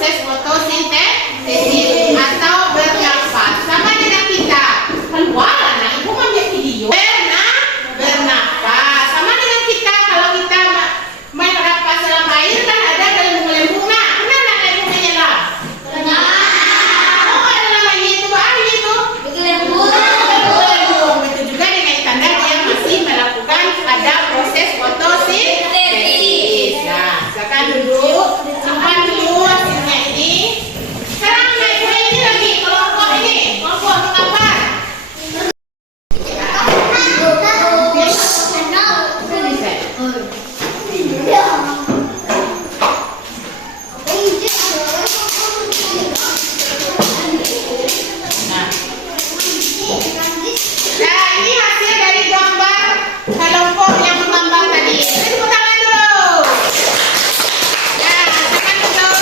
proses fotosintesis atau bernafas. Sama dengan kita keluar anak ibu punya video bernafas. Sama dengan kita kalau kita main apa dalam air kan ada gelembung-gelembung. Nah, benar nggak ibu menyelam? Benar. Oh, ada namanya itu apa itu? Gelembung. Begitu juga dengan tanda dia masih melakukan ada proses fotosintesis. Nah, silakan duduk. Simpan dulu hasilnya ini. Sekarang naik ini lagi kelompok ini, kelompok menggambar. Nah, ini hasil dari gambar kelompok yang menggambar tadi. Tepuk tangan dulu. Ya, silakan duduk.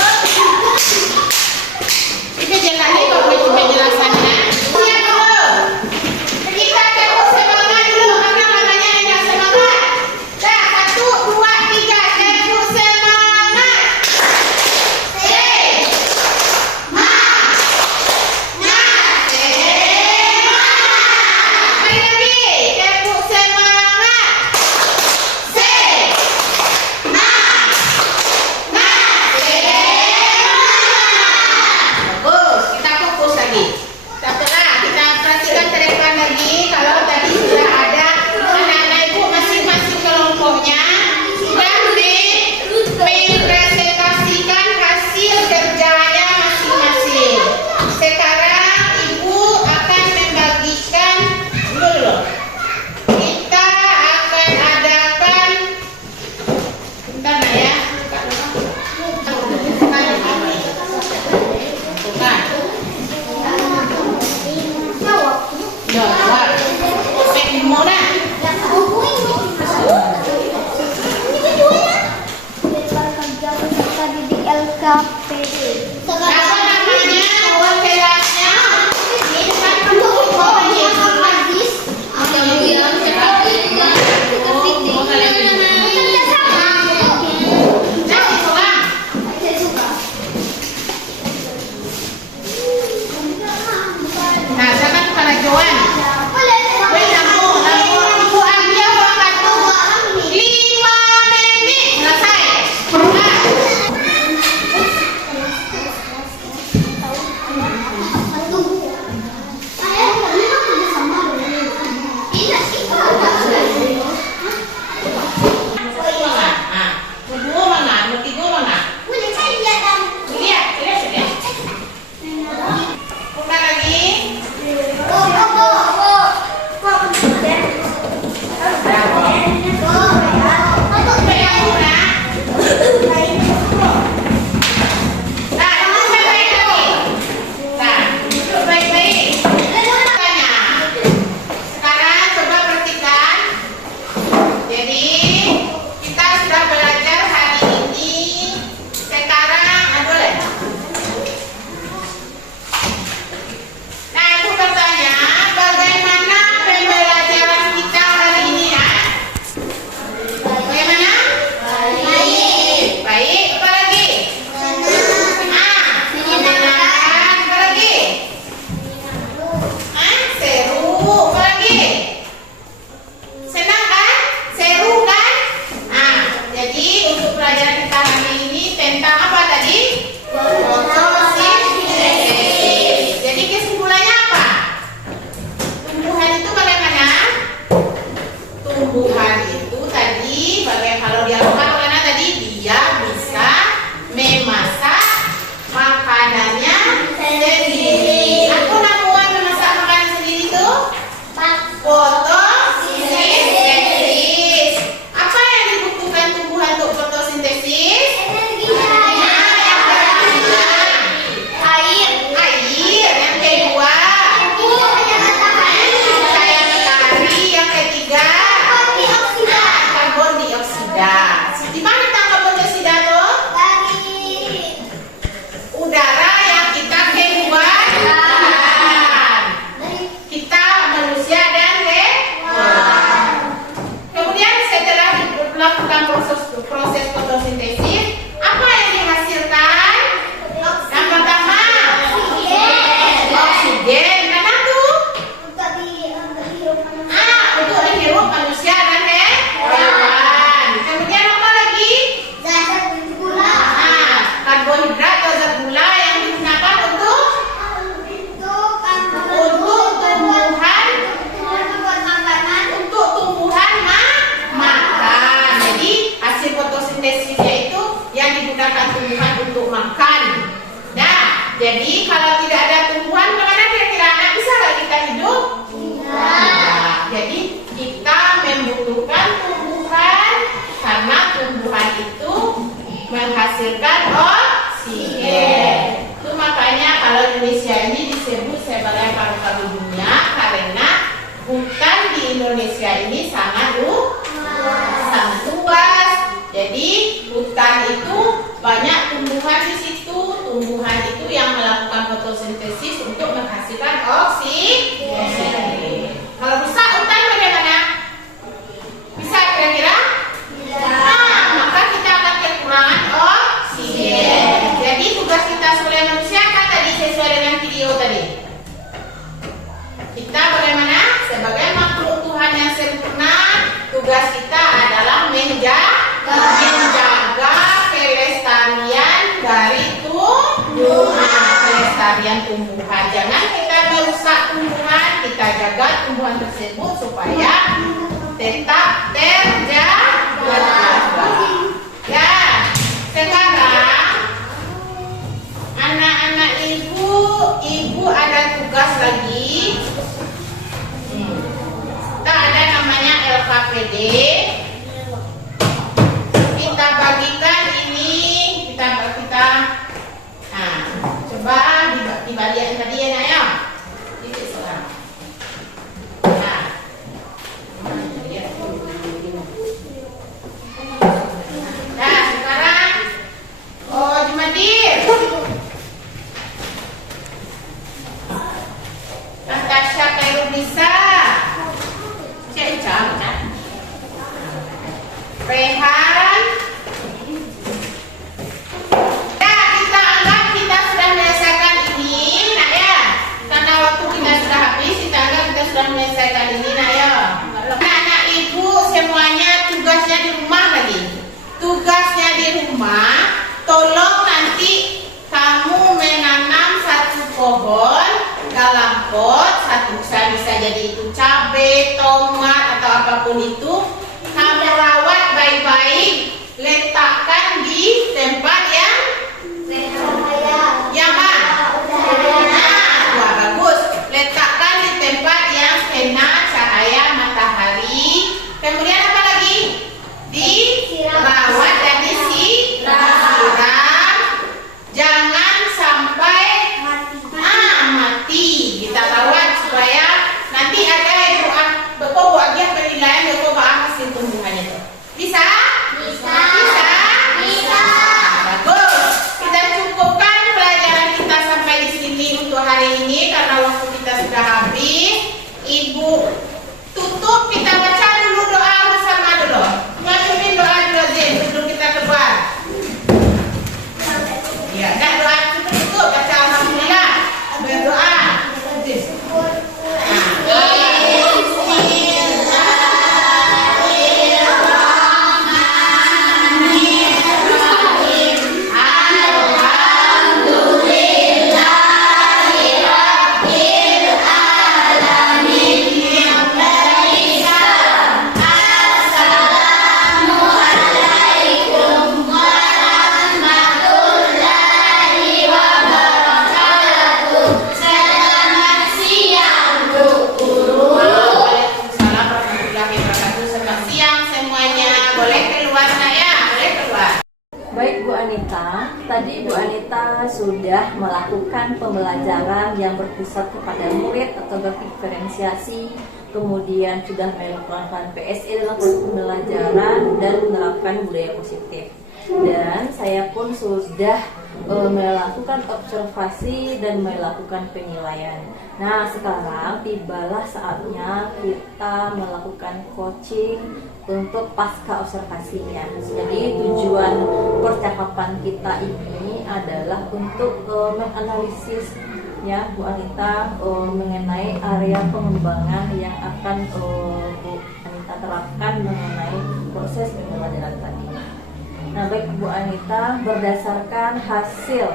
Kita jalani kok penjelasannya. Siap dulu. Kita tepuk semangat dulu karena namanya enak semangat. Dah, 1, 2, 3, tepuk semangat. Mari lagi, tepuk semangat. Bagus, kita fokus lagi. Tak apalah, kita perhatikan ke depan lagi. Kalau tadi sudah ada anak-anak ibu masing-masing kelompoknya sudah mempresentasikan hasil kerjanya masing-masing. Sekarang ibu akan membagikan dulu. Kita akan adakan bentar ya. Bukan. Jawab. Sampai mau dah. Apa namanya? Kelasnya. Ini kan Nah, siapa kepala Joan? Ibu ambil waktu 5 menit selesai. Nah. karbohidrat atau zat gula yang digunakan untuk tumbuhan makan. Jadi hasil fotosintesisnya itu yang digunakan tumbuhan untuk makan. Nah, jadi kalau tidak ada tumbuhan, bagaimana kira-kira anak bisa nggak kita hidup? Tidak. Jadi kita membutuhkan tumbuhan karena tumbuhan itu menghasilkan oksigen. Itu makanya kalau Indonesia ini disebut sebagai paru-paru dunia karena hutan di Indonesia ini sangat luas. Jadi hutan itu banyak tumbuhan di situ. Tumbuhan itu yang melakukan fotosintesis untuk menghasilkan oksigen. Kalau rusak hutan bagaimana? Bisa kira-kira? Nah, maka kita akan kekurangan oksigen. Jadi tugas kita sebagai manusia kan tadi sesuai dengan video tadi. Kita bagaimana? Sebagai makhluk Tuhan yang sempurna, tugas kita adalah menjaga kelestarian dari kelestarian tumbuhan. Jangan kita merusak tumbuhan, kita jaga tumbuhan tersebut supaya tetap terjaga. Ya, sekarang anak-anak ibu ada tugas lagi. Kita ada namanya LKPD. Kita bagikan ini, kita nah, coba dibalikin tadi ya nak ya. Nah, sekarang Jumadir, Natasha Kairunisa, Rehan. Nah, kita anggap kita sudah menyelesaikan ini, nak ya. Karena waktu kita sudah habis, kita anggap kita sudah menyelesaikan ini, nak ya. Anak ibu semuanya tugasnya di rumah lagi. Tugasnya di rumah, tolong nanti kamu menanam satu pohon dalam pot, bisa jadi itu cabai, tomat atau apapun itu. Kamu rawat baik-baik, letakkan di tempat yang mana? Wah, bagus. Letakkan di tempat yang kena cahaya matahari. Kemudian apa lagi? Dirawat dan disiram. Jangan sampai mati. Kita rawat supaya nanti ada doa penilaian doa hasil tumbuhannya itu. Bisa? Bagus. Kita cukupkan pelajaran kita sampai di sini untuk hari ini karena waktu kita sudah habis. Ibu tutup, kita baca dulu doa bersama dulu. Masukin doa dulu sebelum kita keluar. Ya, dah doa tutup, baca alhamdulillah. Berdoa. Baik Bu Anita, tadi Bu Anita sudah melakukan pembelajaran yang berpusat kepada murid atau diferensiasi, kemudian sudah melakukan PSE dalam pembelajaran dan menerapkan budaya positif. Dan saya pun sudah melakukan observasi dan melakukan penilaian. Nah, sekarang tibalah saatnya kita melakukan coaching untuk pasca observasinya. Jadi tujuan percakapan kita ini adalah untuk menganalisis ya Bu Anita mengenai area pengembangan yang akan Bu Anita terapkan mengenai proses pembelajaran tadi. Nah, baik Bu Anita, berdasarkan hasil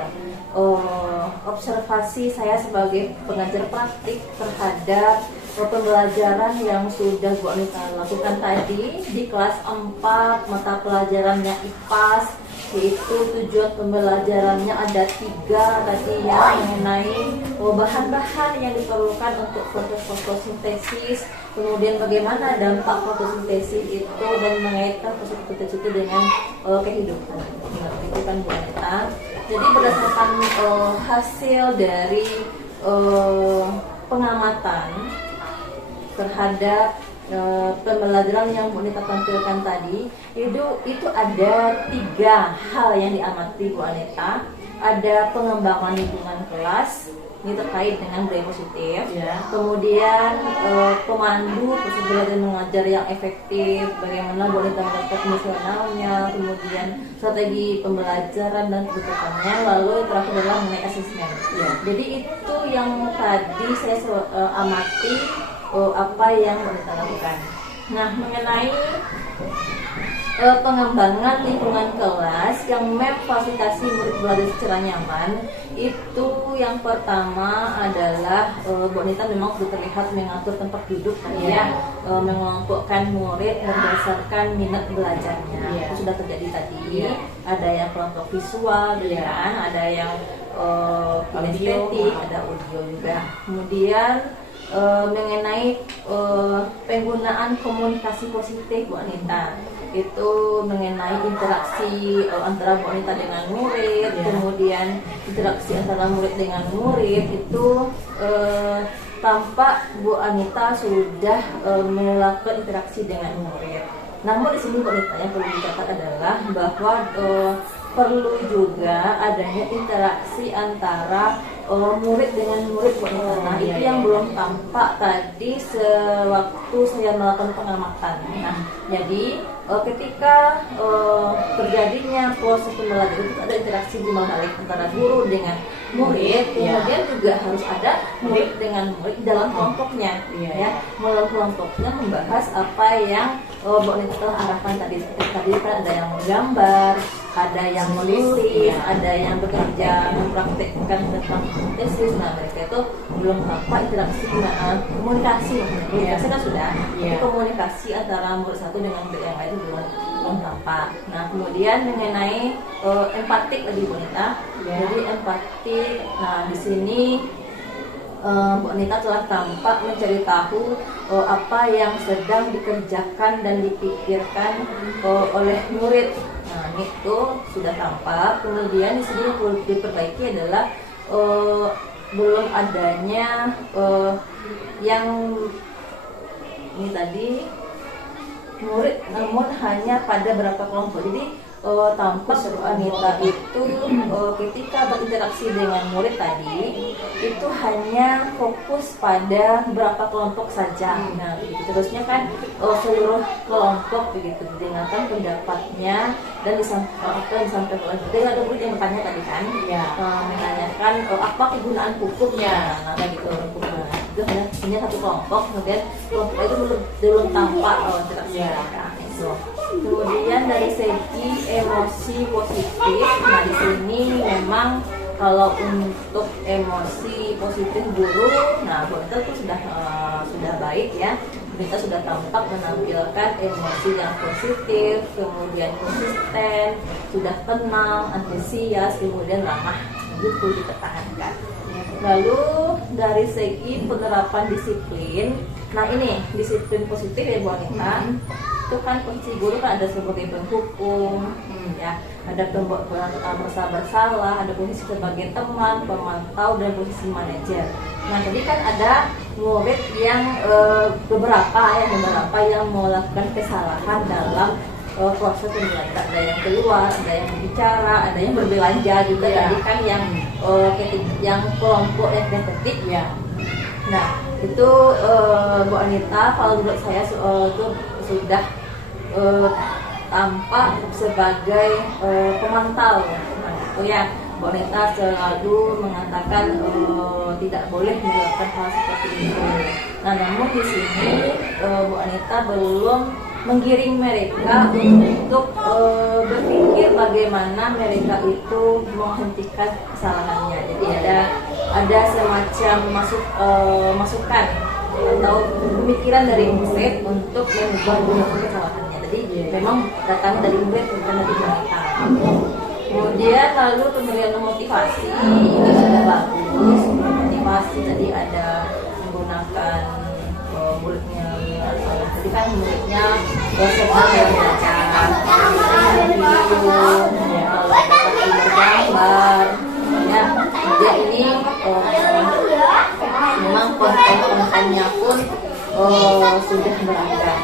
observasi saya sebagai pengajar praktik terhadap pembelajaran yang sudah Bu Anita lakukan tadi di kelas 4 mata pelajarannya IPAS, yaitu tujuan pembelajarannya ada 3 tadi ya, mengenai bahan-bahan yang diperlukan untuk proses fotosintesis, kemudian bagaimana dampak fotosintesis itu dan mengaitkan fotosintesis itu dengan kehidupan. Nah, itu kan Bu Anita. Jadi berdasarkan hasil dari pengamatan terhadap pembelajaran yang Bu Anita tampilkan tadi, itu ada 3 hal yang diamati Bu Anita. Ada pengembangan lingkungan kelas, ini terkait dengan budaya positif. Kemudian pemandu proses belajar mengajar yang efektif, bagaimana Bu Anita melakukan fungsionalnya, kemudian strategi pembelajaran dan kebutuhannya, lalu terakhir adalah mengenai asesmen. Jadi itu yang tadi saya amati apa yang Bu Anita lakukan. Nah, mengenai pengembangan lingkungan kelas yang memfasilitasi murid belajar secara nyaman, itu yang pertama adalah Bu Anita memang sudah terlihat mengatur tempat duduk ya, mengelompokkan murid berdasarkan minat belajarnya. Itu sudah terjadi tadi. Ada yang kelompok visual, kan, ada yang kinestetik, ada audio juga. Kemudian mengenai penggunaan komunikasi positif Bu Anita, itu mengenai interaksi antara Bu Anita dengan murid, kemudian interaksi antara murid dengan murid itu tampak Bu Anita sudah melakukan interaksi dengan murid. Namun di sini Bu Anita yang perlu dicatat adalah bahwa perlu juga adanya interaksi antara murid dengan murid Bu Anita. Nah, itu yang belum tampak tadi sewaktu saya melakukan pengamatan. Nah, jadi ketika terjadinya proses pembelajaran itu ada interaksi timbal balik antara guru dengan murid, kemudian juga harus ada murid dengan murid dalam kelompoknya, ya, dalam kelompoknya membahas apa yang Bu Anita telah arahkan tadi. Tadi kan ada yang menggambar, ada yang menulis, ada yang bekerja mempraktekkan tentang tesis. Nah, mereka itu belum tampak interaksi komunikasi kan sudah, tapi komunikasi antara murid satu dengan murid yang lain itu belum tampak. Nah, kemudian mengenai empatik tadi Bu Anita, jadi empatik. Nah, di sini Bu Anita telah tampak mencari tahu apa yang sedang dikerjakan dan dipikirkan oleh murid. Nah, itu sudah tampak. Kemudian di sini yang perlu diperbaiki adalah belum adanya yang ini tadi murid, namun hanya pada beberapa kelompok. Jadi tampak Bu Anita itu ketika berinteraksi dengan murid tadi itu hanya fokus pada beberapa kelompok saja. Nah, begitu terusnya kan seluruh kelompok begitu didengarkan pendapatnya dan disampaikan oleh murid. Ada murid yang bertanya tadi kan, menanyakan apa kegunaan pupuknya. Nah, gitu itu hanya satu kelompok, kemudian kelompok itu belum tampak interaksi mereka. Kemudian dari segi emosi positif, nah di sini memang kalau untuk emosi positif guru, nah Bu Anita itu sudah baik ya. Kita sudah tampak menampilkan emosi yang positif, kemudian konsisten, sudah tenang, antusias, kemudian ramah. Itu dipertahankan. Lalu dari segi penerapan disiplin, nah ini disiplin positif ya Bu Anita. Itu kan posisi guru kan ada sebagai penghukum, ya, ada pembuat merasa bersalah, ada posisi sebagai teman, pemantau, dan posisi manajer. Nah, jadi kan ada murid yang beberapa yang melakukan kesalahan dalam proses pembelajaran. Ada yang keluar, ada yang berbicara, ada yang berbelanja juga. Tadi kan yang kelompok yang ketik ya. Nah, itu Bu Anita kalau menurut saya itu sudah tampak sebagai pemantau. Nah, itu ya Bu Anita selalu mengatakan tidak boleh melakukan hal seperti itu. Nah, namun di sini Bu Anita belum menggiring mereka untuk berpikir bagaimana mereka itu menghentikan kesalahannya. Jadi ada semacam masukan atau pemikiran dari murid untuk mengubah kesalahannya. Jadi memang datang dari murid bukan dari mereka. Kemudian lalu pemberian motivasi ini sudah bagus. Motivasi tadi ada menggunakan muridnya, tadi kan muridnya sedang belajar, bergambar, ya. Dia ini memang konten-kontennya pun sudah beragam.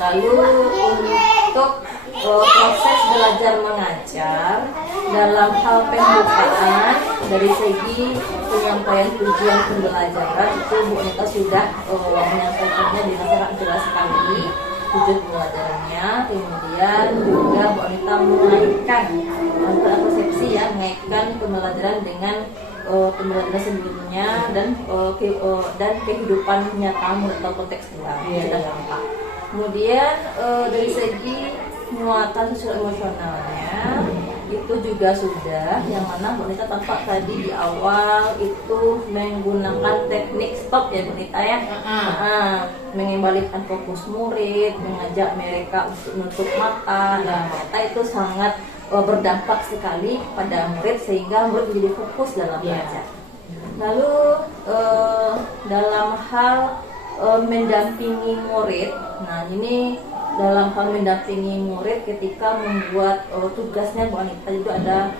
Lalu untuk proses belajar mengajar dalam hal pembukaan dari segi penyampaian tujuan pembelajaran itu Bu Anita sudah menyampaikannya di sangat jelas sekali tujuan pembelajarannya. Kemudian juga Bu Anita mengaitkan antara persepsi ya, mengaitkan pembelajaran dengan pembelajaran sebelumnya dan kehidupan nyata atau kontekstual sudah gampang. Kemudian dari segi muatan sosial emosionalnya itu juga sudah, yang mana Bu Anita tampak tadi di awal itu menggunakan teknik stop ya Bu Anita ya, mengembalikan fokus murid, mengajak mereka untuk menutup mata. Ternyata itu sangat berdampak sekali pada murid sehingga murid menjadi fokus dalam belajar. Lalu dalam hal mendampingi murid, nah ini dalam hal mendampingi murid ketika membuat tugasnya Bu Anita itu ada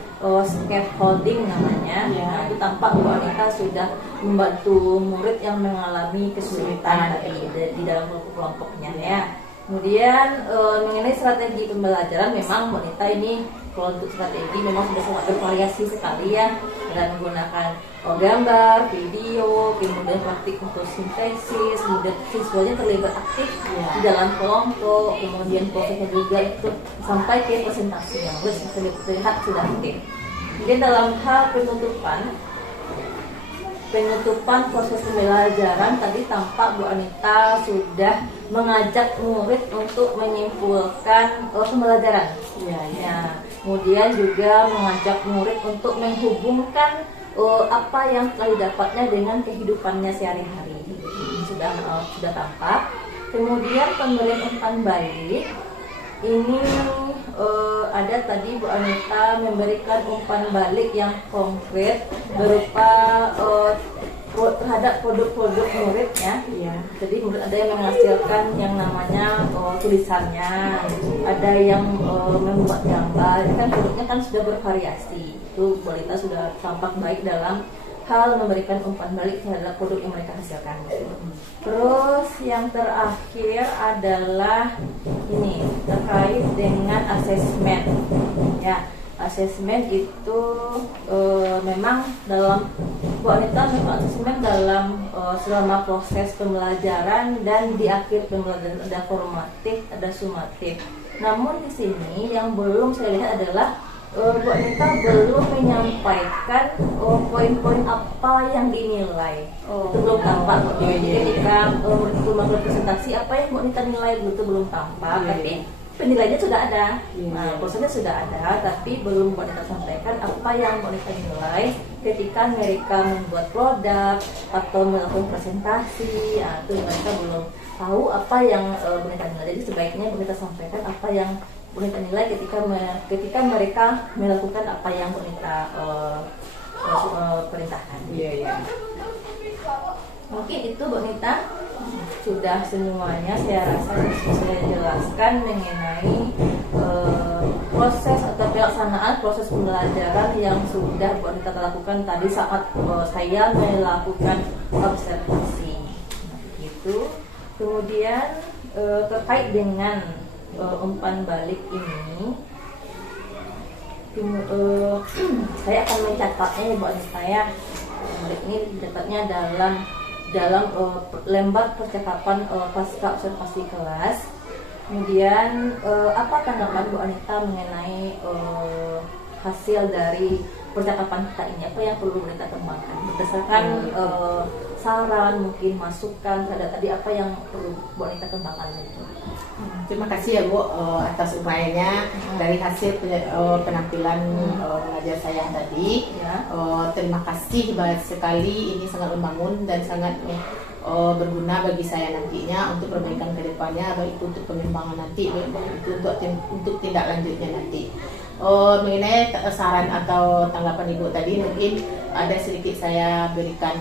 scaffolding namanya. Nah, itu tampak Bu Anita sudah membantu murid yang mengalami kesulitan di dalam kelompoknya ya. Kemudian mengenai strategi pembelajaran, memang Bu Anita ini kalau untuk strategi memang sudah sangat bervariasi sekali ya, dengan menggunakan gambar, video, kemudian praktik fotosintesis, kemudian siswanya terlibat aktif di dalam kelompok, kemudian prosesnya juga itu sampai ke presentasi yang terlihat sudah aktif. Kemudian dalam hal penutupan proses pembelajaran tadi tampak Bu Anita sudah mengajak murid untuk menyimpulkan pembelajaran. Ya. Kemudian juga mengajak murid untuk menghubungkan apa yang telah didapatnya dengan kehidupannya sehari-hari. Sudah tampak. Kemudian pemberian umpan balik ini ada tadi Bu Anita memberikan umpan balik yang konkret berupa terhadap produk-produk muridnya. Jadi murid ada yang menghasilkan yang namanya tulisannya, ada yang membuat gambar. Kan produknya kan sudah bervariasi. Itu Bu Anita sudah tampak baik dalam hal memberikan umpan balik terhadap produk yang mereka hasilkan. Terus yang terakhir adalah ini terkait dengan asesmen. Ya, asesmen itu memang dalam Bu Anita memang asesmen dalam selama proses pembelajaran dan di akhir pembelajaran ada formatif, ada sumatif. Namun di sini yang belum saya lihat adalah Bu Anita belum menyampaikan poin-poin apa yang dinilai. Itu belum tampak. Ketika melakukan presentasi, apa yang Bu Anita nilai itu belum tampak. Tapi penilaiannya sudah ada. Nah, prosesnya sudah ada, tapi belum Bu Anita sampaikan apa yang Bu Anita nilai ketika mereka membuat produk atau melakukan presentasi. Nah, itu Bu Anita belum tahu apa yang Bu Anita nilai. Jadi sebaiknya Bu Anita sampaikan apa yang Bu Anita nilai ketika mereka melakukan apa yang Bu Anita perintahkan. Mungkin itu Bu Anita sudah semuanya saya rasa saya jelaskan mengenai proses atau pelaksanaan proses pembelajaran yang sudah Bu Anita lakukan tadi saat saya melakukan observasi. Gitu. Kemudian terkait dengan umpan balik ini, saya akan mencatatnya ya Bu Anita ya. Balik ini dicatatnya dalam lembar percakapan pasca observasi kelas. Kemudian apa tanggapan Bu Anita mengenai hasil dari percakapan kita ini apa yang perlu kita kembangkan berdasarkan saran, mungkin masukan terhadap tadi apa yang perlu boleh kita kembangkan itu. Terima kasih ya Bu atas uraiannya dari hasil penampilan mengajar saya tadi. Ya. Terima kasih banyak sekali, ini sangat membangun dan sangat berguna bagi saya nantinya untuk perbaikan ke depannya, baik itu untuk pengembangan nanti, baik itu untuk tindak lanjutnya nanti. Mengenai saran atau tanggapan Ibu tadi, mungkin ada sedikit saya berikan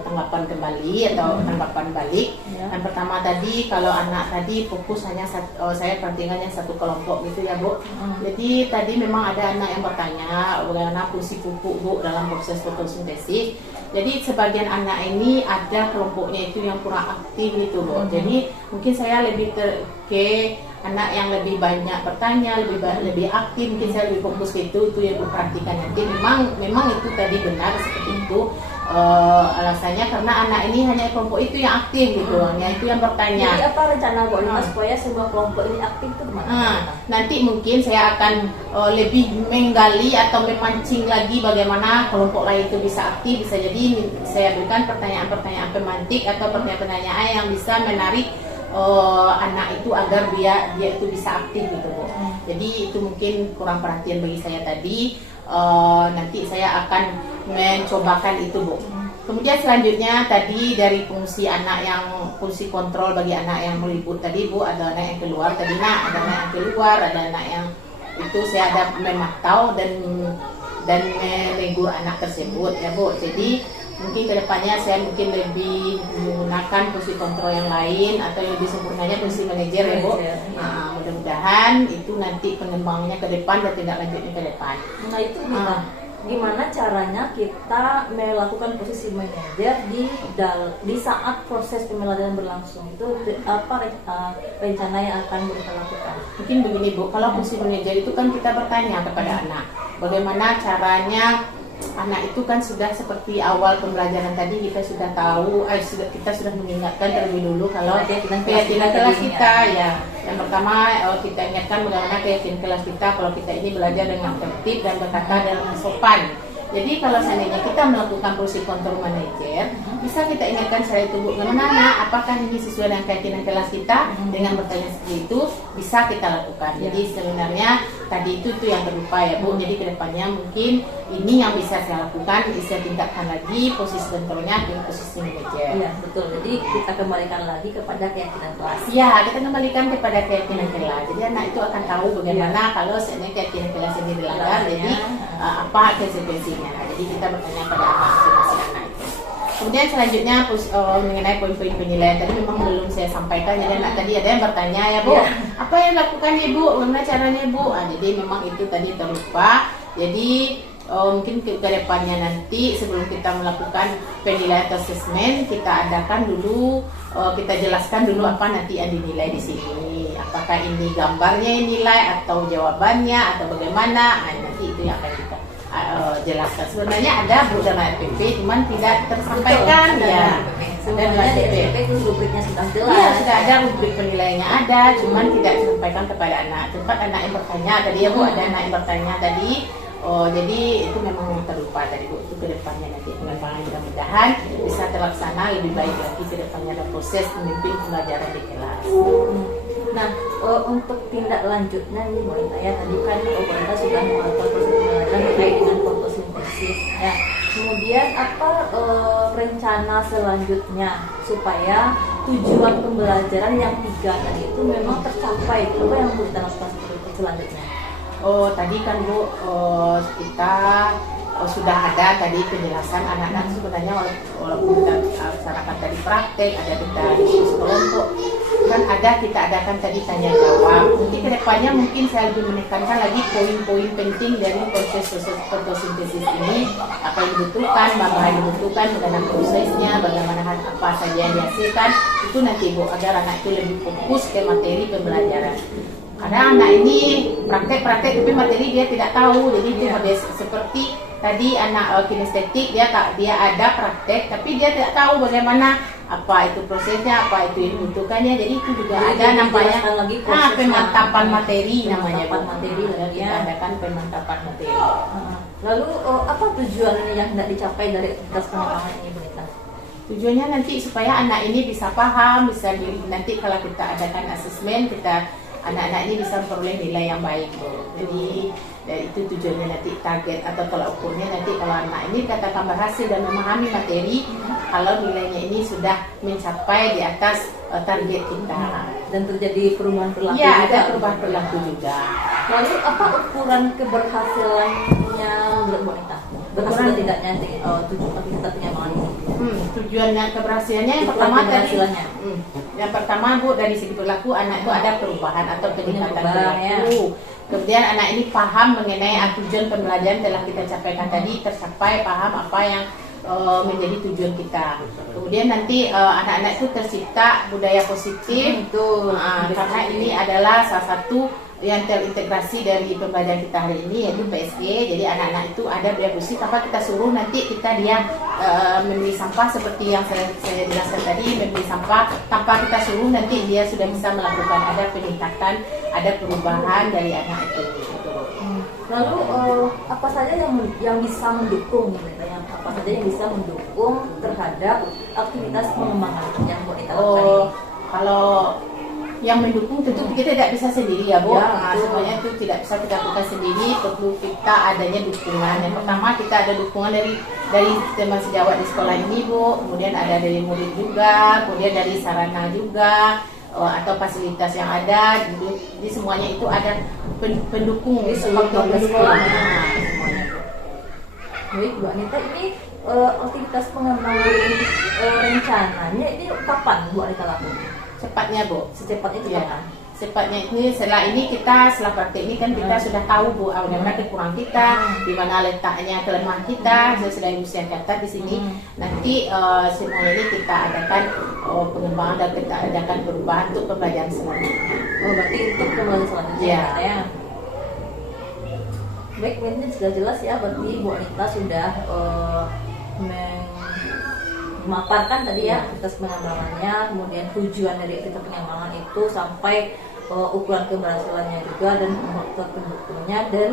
tanggapan kembali atau tanggapan balik. Ya. Yang pertama tadi, kalau anak tadi fokus hanya saya perhatikannya satu kelompok gitu ya Bu. Jadi tadi memang ada anak yang bertanya bagaimana fungsi pupuk Bu dalam proses fotosintesis. Jadi sebagian anak ini ada kelompoknya itu yang kurang aktif gitu Bu. Jadi mungkin saya lebih ke anak yang lebih banyak bertanya, lebih aktif, mungkin saya lebih fokus ke itu yang diperhatikan nanti. Memang itu tadi benar seperti itu. Alasannya karena anak ini hanya kelompok itu yang aktif gitu, hanya itu yang bertanya. Jadi apa rencana Bu Lina supaya semua kelompok ini aktif itu gimana? Nanti mungkin saya akan lebih menggali atau memancing lagi bagaimana kelompok lain itu bisa aktif. Bisa jadi saya berikan pertanyaan-pertanyaan pemantik atau pertanyaan-pertanyaan yang bisa menarik anak itu agar dia itu bisa aktif gitu Bu. Jadi itu mungkin kurang perhatian bagi saya tadi. Nanti saya akan mencobakan itu Bu. Kemudian selanjutnya tadi dari fungsi anak yang fungsi kontrol bagi anak yang meliput tadi Bu, ada anak yang keluar tadi ada anak yang keluar, ada anak yang itu saya ada memantau dan menegur anak tersebut ya Bu. Jadi mungkin kedepannya saya mungkin lebih menggunakan fungsi kontrol yang lain atau lebih sempurnanya fungsi manajer ya Bu. Mudah-mudahan itu nanti pengembangannya ke depan dan tindak lanjutnya ke depan. Nah itu gimana caranya kita melakukan posisi manajer di saat proses pembelajaran berlangsung, itu apa rencana yang akan kita lakukan? Mungkin begini Bu, kalau fungsi manajer itu kan kita bertanya kepada anak bagaimana caranya. Anak itu kan sudah seperti awal pembelajaran tadi kita sudah tahu, kita sudah mengingatkan terlebih dulu kalau keyakinan kelas kita ya. Yang pertama kita ingatkan bagaimana keyakinan kelas kita kalau kita ini belajar dengan tertib dan berkata dengan sopan. Jadi kalau seandainya kita melakukan fungsi kontrol manajer, bisa kita ingatkan secara itu Bu, bagaimana nak, apakah ini sesuai dengan keyakinan kelas kita? Dengan bertanya seperti itu bisa kita lakukan. Jadi sebenarnya tadi itu yang terlupa ya Bu. Jadi kedepannya mungkin ini yang bisa saya lakukan, bisa tingkatkan lagi posisi kontrolnya ke posisi manajer. Iya betul. Jadi kita kembalikan lagi kepada keyakinan kelas. Iya, kita kembalikan kepada keyakinan kelas. Jadi anak itu akan tahu bagaimana kalau seandainya keyakinan kelas ini dilanggar, jadi apa konsekuensinya. Nah, jadi kita bertanya pada masing-masing anak itu. Kemudian selanjutnya mengenai poin-poin penilaian tadi memang belum saya sampaikan. Jadi anak tadi ada yang bertanya ya Bu, apa yang dilakukan Ibu, bagaimana caranya Bu? Jadi memang itu tadi terlupa. Jadi mungkin ke depannya nanti sebelum kita melakukan penilaian atau assessment, kita adakan dulu, kita jelaskan dulu apa nanti yang dinilai di sini. Apakah ini gambarnya yang nilai atau jawabannya atau bagaimana? Nah, nanti itu yang akan kita jelaskan. Sebenarnya ada Bu dalam RPP, cuman tidak tersampaikan ya. Sebenarnya di RPP itu rubriknya sudah jelas. Iya, sudah ada rubrik penilaiannya ada, cuman tidak disampaikan kepada anak. Tempat anak yang bertanya tadi ya Bu, ada anak yang bertanya tadi. Jadi itu memang terlupa tadi Bu. Itu kedepannya nanti pengembangan mudah-mudahan bisa terlaksana lebih baik lagi kedepannya ada proses memimpin pembelajaran di kelas. Nah, untuk tindak lanjutnya nih Bu Lina ya, tadi kan Bu Lina sudah melakukan proses pembelajaran terkait dengan fotosintesis. Ya, kemudian apa rencana selanjutnya supaya tujuan pembelajaran yang 3 tadi itu memang tercapai? Apa yang Bu Lina lakukan selanjutnya? Tadi kan Bu kita sudah ada tadi penjelasan anak-anak sebenarnya walaupun kita laksanakan tadi praktek, ada kita diskusi kelompok, kan kita adakan tadi tanya jawab. Mungkin kedepannya mungkin saya lebih menekankan lagi poin-poin penting dari proses fotosintesis ini, apa yang dibutuhkan, bagaimana yang dibutuhkan, bagaimana prosesnya, bagaimana apa saja yang dihasilkan, itu nanti Bu, agar anak itu lebih fokus ke materi pembelajaran. Karena anak ini praktek tapi materi dia tidak tahu, jadi itu seperti tadi anak kinestetik dia ada praktek tapi dia tidak tahu bagaimana apa itu prosesnya, apa itu yang dibutuhkannya. Jadi itu juga ada namanya pemantapan materi namanya. Materi kita adakan pemantapan materi. Lalu apa tujuan yang hendak dicapai dari aktivitas pengembangan ini, Bu Nita? Tujuannya nanti supaya anak ini bisa paham, nanti kalau kita adakan asesmen, anak-anak ini bisa memperoleh nilai yang baik, Bu. Jadi dari itu tujuannya nanti target atau tolak ukurnya nanti kalau anak ini katakan berhasil dan memahami materi, kalau nilainya ini sudah mencapai di atas target kita. Dan terjadi perubahan perilaku Ya, juga. ada perubahan perilaku juga. Lalu apa ukuran keberhasilannya menurut Bu Nita? Berhasil atau tidaknya tujuan aktivitas pengembangan ini? Tujuannya keberhasilannya yang Ukuran pertama tadi. keberhasilannya. Yang pertama, Bu, dari segi perilaku anak itu ada perubahan atau peningkatan Perubahan, perilaku. Kemudian anak ini paham mengenai tujuan pembelajaran telah kita capaikan tadi, tercapai, paham apa yang menjadi tujuan kita. Kemudian nanti anak-anak itu tercipta budaya positif. Karena ini adalah salah satu yang terintegrasi dari pembelajaran kita hari ini, yaitu PSE. Jadi anak-anak itu ada budaya positif tanpa kita suruh, nanti dia membeli sampah seperti yang saya jelaskan tadi, membeli sampah tanpa kita suruh, nanti dia sudah bisa melakukan, ada peningkatan, ada perubahan dari anak itu. Lalu apa saja yang bisa mendukung, apa saja yang bisa mendukung terhadap aktivitas pengembangan yang Bu Nita lakukan ini? Kalau yang mendukung tentu kita tidak bisa sendiri ya, Bu. Ya, semuanya itu tidak bisa kita lakukan sendiri, perlu kita adanya dukungan. Yang pertama kita ada dukungan dari teman sejawat di sekolah ini, Bu. Kemudian ada dari murid juga, kemudian dari sarana juga, atau fasilitas yang ada. Jadi semuanya itu ada pendukung Di seluruh sekolah. sekolahnya. Baik, Bu Anita, ini aktivitas pengembangan rencananya ini kapan Bu Anita lakukan? Cepatnya, Bu. Secepat itu Ya. kapan? Cepatnya ini setelah praktek ini kan kita sudah tahu, Bu, di mana kekurangan kita, di mana letaknya kelemahan kita. Sudah Ibu saya catat di sini. Nanti semua ini kita adakan pengembangan dan kita adakan perubahan untuk pembelajaran selanjutnya. Berarti untuk pembelajaran selanjutnya ya. Baik, ini sudah jelas ya, berarti Bu Anita sudah memaparkan tadi ya aktivitas pengembangannya, kemudian tujuan dari aktivitas pengembangan itu sampai ukuran keberhasilannya juga, dan faktor pendukungnya, dan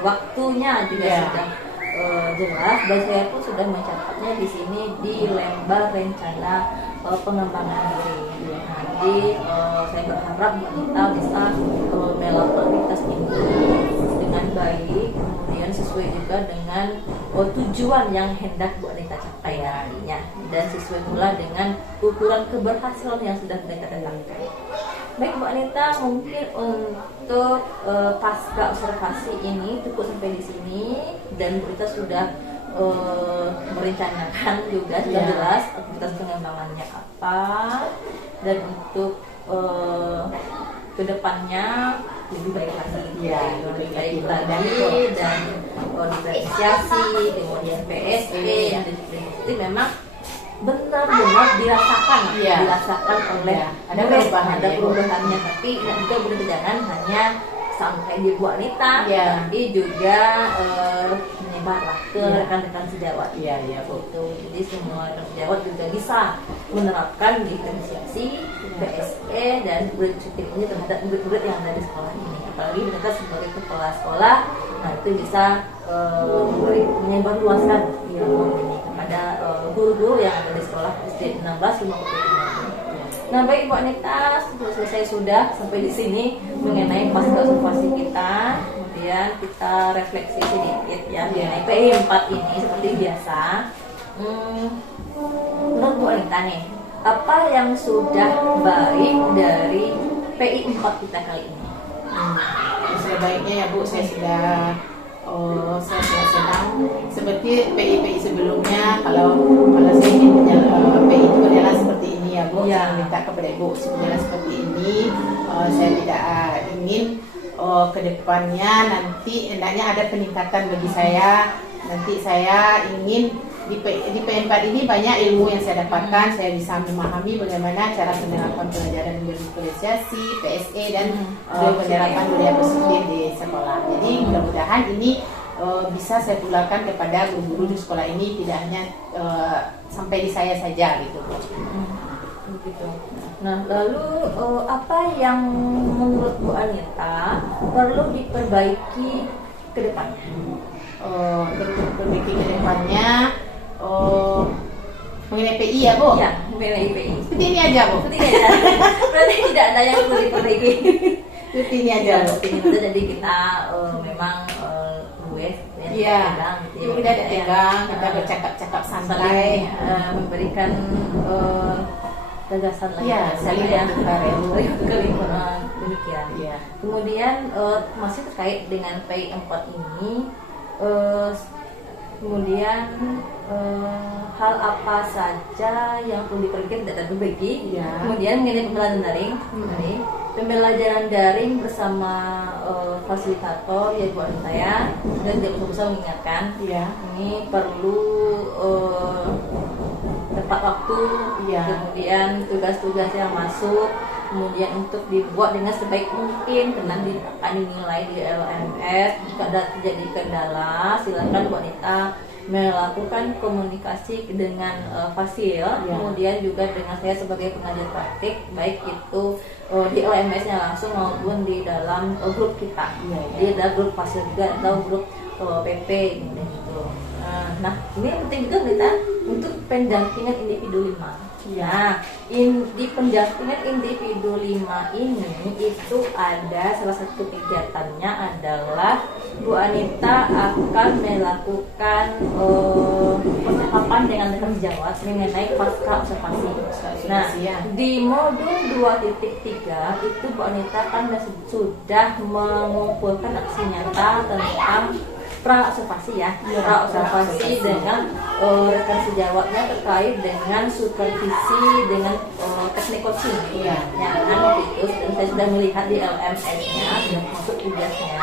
waktunya juga sudah jelas, dan saya pun sudah mencatatnya di sini di lembar rencana pengembangan diri. Nanti saya berharap Bu Anita bisa melakukan aktivitas ini dengan baik, kemudian sesuai juga dengan tujuan yang hendak Bu Anita capai nantinya, dan sesuai pula dengan ukuran keberhasilan yang sudah kita tetapkan. Baik, Bu Anita, mungkin untuk pasca observasi ini cukup sampai di sini, dan Bu Anita sudah merencanakan juga sudah jelas aktivitas pengembangannya apa, dan untuk kedepannya lebih baik lagi, lebih baik lagi, dan diferensiasi, kemudian PSE yang itu memang benar-benar dirasakan oleh ada perubahannya, tapi juga jangan hanya sampai di Bu Anita, tapi juga menyebarlah ke rekan-rekan sejawat. Jadi semua rekan sejawat juga bisa menerapkan diferensiasi PSE dan murid ini terhadap murid-murid yang ada di sekolah ini. Apalagi mereka sebagai kepala sekolah, nah itu bisa menyebarluaskan ilmu ini kepada guru-guru yang ada di sekolah SD 16 Nah, baik Bu Anita, selesai sudah sampai di sini mengenai pasca observasi kita. Kemudian kita refleksi sedikit ya mengenai PI 4 ini seperti biasa. Menurut Bu Anita nih, apa yang sudah baik dari PI 4 kita kali ini? Sudah baiknya ya, Bu, saya sudah senang seperti PI sebelumnya. Kalau saya ingin PI itu adalah seperti ini ya, Bu. Saya minta kepada Ibu sebenarnya seperti ini. Saya tidak ingin kedepannya nanti hendaknya ada peningkatan bagi saya. Nanti saya ingin di P4 ini banyak ilmu yang saya dapatkan. Saya bisa memahami bagaimana cara penerapan pelajaran diferensiasi, PSE, dan penerapan budaya positif di sekolah. Jadi mudah-mudahan ini bisa saya tularkan kepada guru-guru di sekolah ini, tidak hanya sampai di saya saja gitu. Begitu. Nah, lalu apa yang menurut Bu Anita perlu diperbaiki ke depannya? berpikir ke depannya mengenai PI ya Bu? Iya, mengenai IPI. Seperti ini aja Bu? Seperti ini aja. Berarti tidak ada yang perlu diperbaiki. Seperti ini aja Bu? Seperti ini aja, jadi kita memang luwes Iya, gitu kita ada tegang, kita bercakap-cakap santai, memberikan gagasan lagi. Iya, saling bertukar ya Bu. Demikian. Iya. Kemudian masih terkait dengan PI 4 ini, kemudian hal apa saja yang perlu diperbaiki tidak diperbaiki. Iya. Kemudian mengenai pembelajaran daring, pembelajaran daring bersama fasilitator ya Bu Anita ya, dan tidak usah mengingatkan. Iya. Ini perlu tepat waktu, Iya. kemudian tugas-tugas yang masuk, kemudian untuk dibuat dengan sebaik mungkin, karena akan dinilai di LMS. Jika ada terjadi kendala, silakan Bu Anita melakukan komunikasi dengan fasil, kemudian juga dengan saya sebagai pengajar praktik, baik itu di LMS-nya langsung maupun di dalam grup kita, di dalam grup fasil juga atau grup PP gitu. Nah, ini yang penting juga kita untuk pendampingan individu 5. Ya, di pendampingan individu 5 ini itu ada salah satu kegiatannya adalah Bu Anita akan melakukan percakapan dengan rekan sejawat mengenai pasca observasi. Nah, di modul 2.3 itu Bu Anita kan sudah mengumpulkan aksi nyata tentang pra-observasi ya, pra-observasi dengan rekan sejawatnya terkait dengan supervisi dengan teknik coaching ya kan itu, dan saya sudah melihat di LMS-nya sudah masuk tugasnya.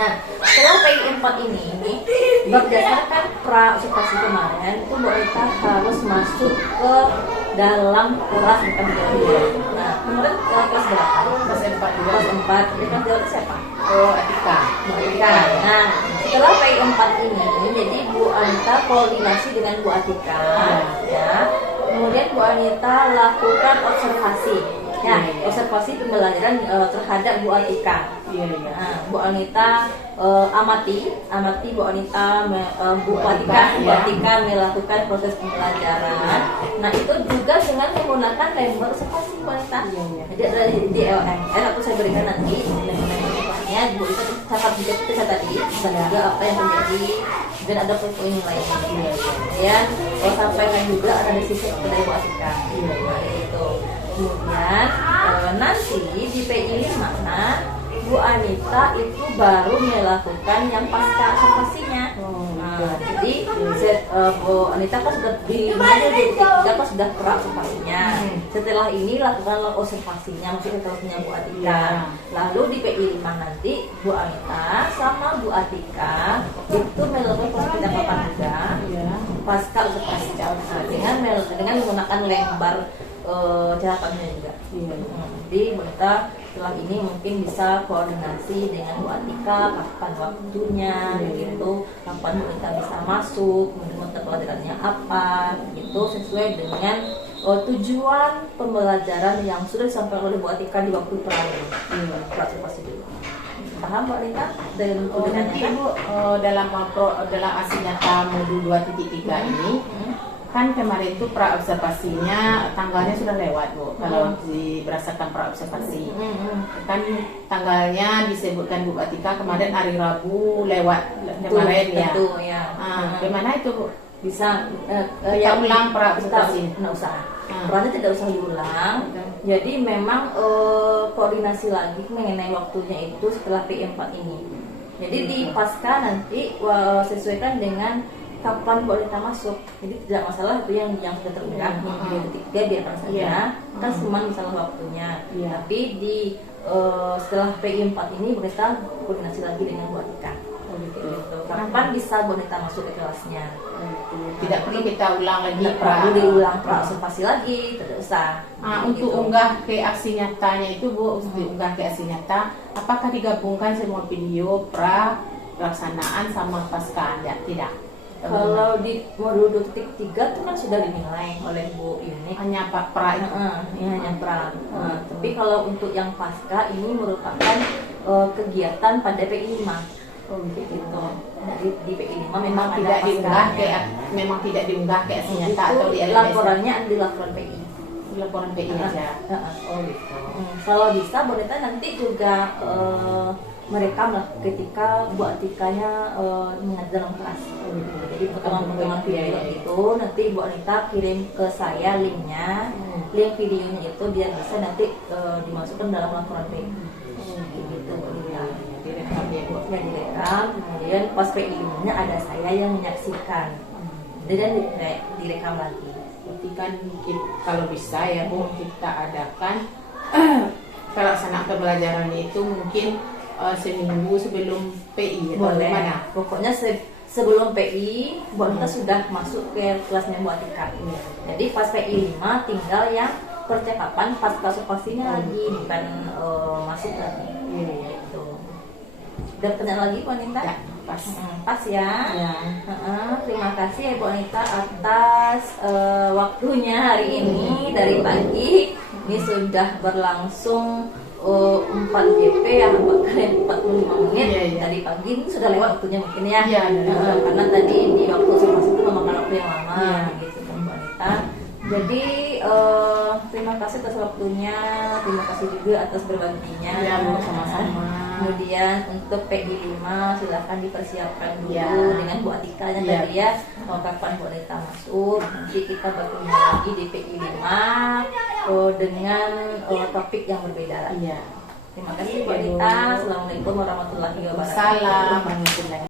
Nah, setelah PI 4 ini berdasarkan pra-observasi kemarin itu Bu Anita harus masuk ke dalam kelas bukan kelas. Nah, kemarin kelas berapa? Kelas 4 juga. Kelas 4. Di kelas 2 siapa? Etika. Nah, setelah PI 4 ini, jadi Bu Anita koordinasi dengan Bu Atika, ya. Kemudian Bu Anita lakukan observasi, ya, observasi pembelajaran terhadap Bu Atika. Nah, Bu Anita amati Bu Anita, Bu Atika melakukan proses pembelajaran. Nah, itu juga dengan menggunakan lembar observasi Bu Anita. Jadi ada di LMR atau saya berikan nanti lembar Bu Anita catat juga kita tadi, dan juga apa yang terjadi, dan ada poin-poin lainnya. Kemudian sampaikan juga analisis kepada Bu Atika. Itu. Kemudian nanti di PI 5 Bu Anita itu baru melakukan yang pasca observasinya. Jadi Bu Anita kan sudah di sudah pra-observasinya. Setelah ini lakukan observasinya, maksudnya observasinya Bu Atika. Lalu di PI 5 nanti Bu Anita sama Bu Atika itu melakukan proses pendapatan juga pasca observasi dengan menggunakan lembar catatannya juga. Jadi Bu Anita setelah ini mungkin bisa koordinasi dengan Bu Atika kapan waktunya, gitu, kapan Bu Anita bisa masuk, mata pelajarannya apa, gitu, sesuai dengan tujuan pembelajaran yang sudah disampaikan oleh Bu Atika di waktu observasi dulu. Paham Bu Anita? Dan nanti Bu dalam aksi nyata modul 2.3 ini kan kemarin itu pra-observasinya tanggalnya sudah lewat Bu. Kalau berdasarkan pra-observasi kan tanggalnya disebutkan Bu Atika kemarin hari Rabu lewat kemarin ya. Bagaimana itu Bu? Bisa kita ulang pra-observasi? Tidak usah. Perannya tidak usah diulang. Jadi memang koordinasi lagi mengenai waktunya itu setelah PM 4 ini. Jadi di pasca nanti sesuaikan dengan kapan Bu Anita masuk. Jadi tidak masalah itu yang sudah terundang di ketiga biarkan saja. Kan cuma masalah waktunya. Tapi di setelah PI 4 ini Bu Anita koordinasi lagi dengan Bu Atika. Kapan bisa Bu Anita masuk ke kelasnya? Tidak perlu kita ulang lagi. Tidak perlu diulang pra-observasi lagi, tidak usah. Untuk unggah ke aksi nyatanya itu Bu, diunggah ke aksi nyata, apakah digabungkan semua video pra pelaksanaan sama pasca? Tidak. Kalau di modul 2.3 itu kan sudah dinilai oleh Bu Yuni. Hanya pra itu. Hanya pra. Tapi kalau untuk yang pasca ini merupakan kegiatan pada PI 5. gitu. Nah, di PI 5 Memang ada tidak diunggah pasca. memang tidak diunggah ke Itu SITA atau di LPS. laporannya di laporan PI. Laporan PI aja. Heeh. Oh gitu. Kalau bisa boneka nanti juga merekam lah ketika Bu Atikanya mengajar dalam kelas. Jadi potongan-potongan video itu nanti Bu Anita kirim ke saya linknya, link videonya itu biar bisa nanti dimasukkan dalam laporan PI. Gitu Bu Anita. Direkam ya Bu. Ya direkam, kemudian pas PI-nya ada saya yang menyaksikan, dan direkam lagi. Berarti kan kalau bisa ya Bu, kita adakan pelaksanaan pembelajaran itu mungkin seminggu sebelum PI atau Boleh. gimana? Pokoknya sebelum PI, Bu Anita sudah masuk ke kelasnya Bu Atika. Jadi pas PI 5 tinggal yang percakapan pas pastinya lagi, bukan masuk lagi. Gitu. Ada pertanyaan lagi Bu Anita? Ya, pas. Pas ya. Ya. Terima kasih ya Bu Anita atas waktunya hari ini dari pagi. Ini sudah berlangsung 4 GP ya, 4 kali 45 menit. Iya, iya. Dari pagi ini sudah lewat waktunya mungkin ya. Iya, dari Karena tadi di waktu observasi itu memakan waktu yang lama Iya. gitu kan Bu Anita. Jadi terima kasih atas waktunya, terima kasih juga atas berbaginya. Ya, Bu, sama-sama. Kemudian untuk PI 5 silahkan dipersiapkan dulu Ya. dengan Bu Atikanya Ya. tadi ya, kapan Bu Anita masuk. Nanti kita bertemu lagi di PI 5 dengan topik yang berbeda lagi. Iya. Terima kasih Bu Anita. Assalamualaikum warahmatullahi wabarakatuh. Salam warahmatullahi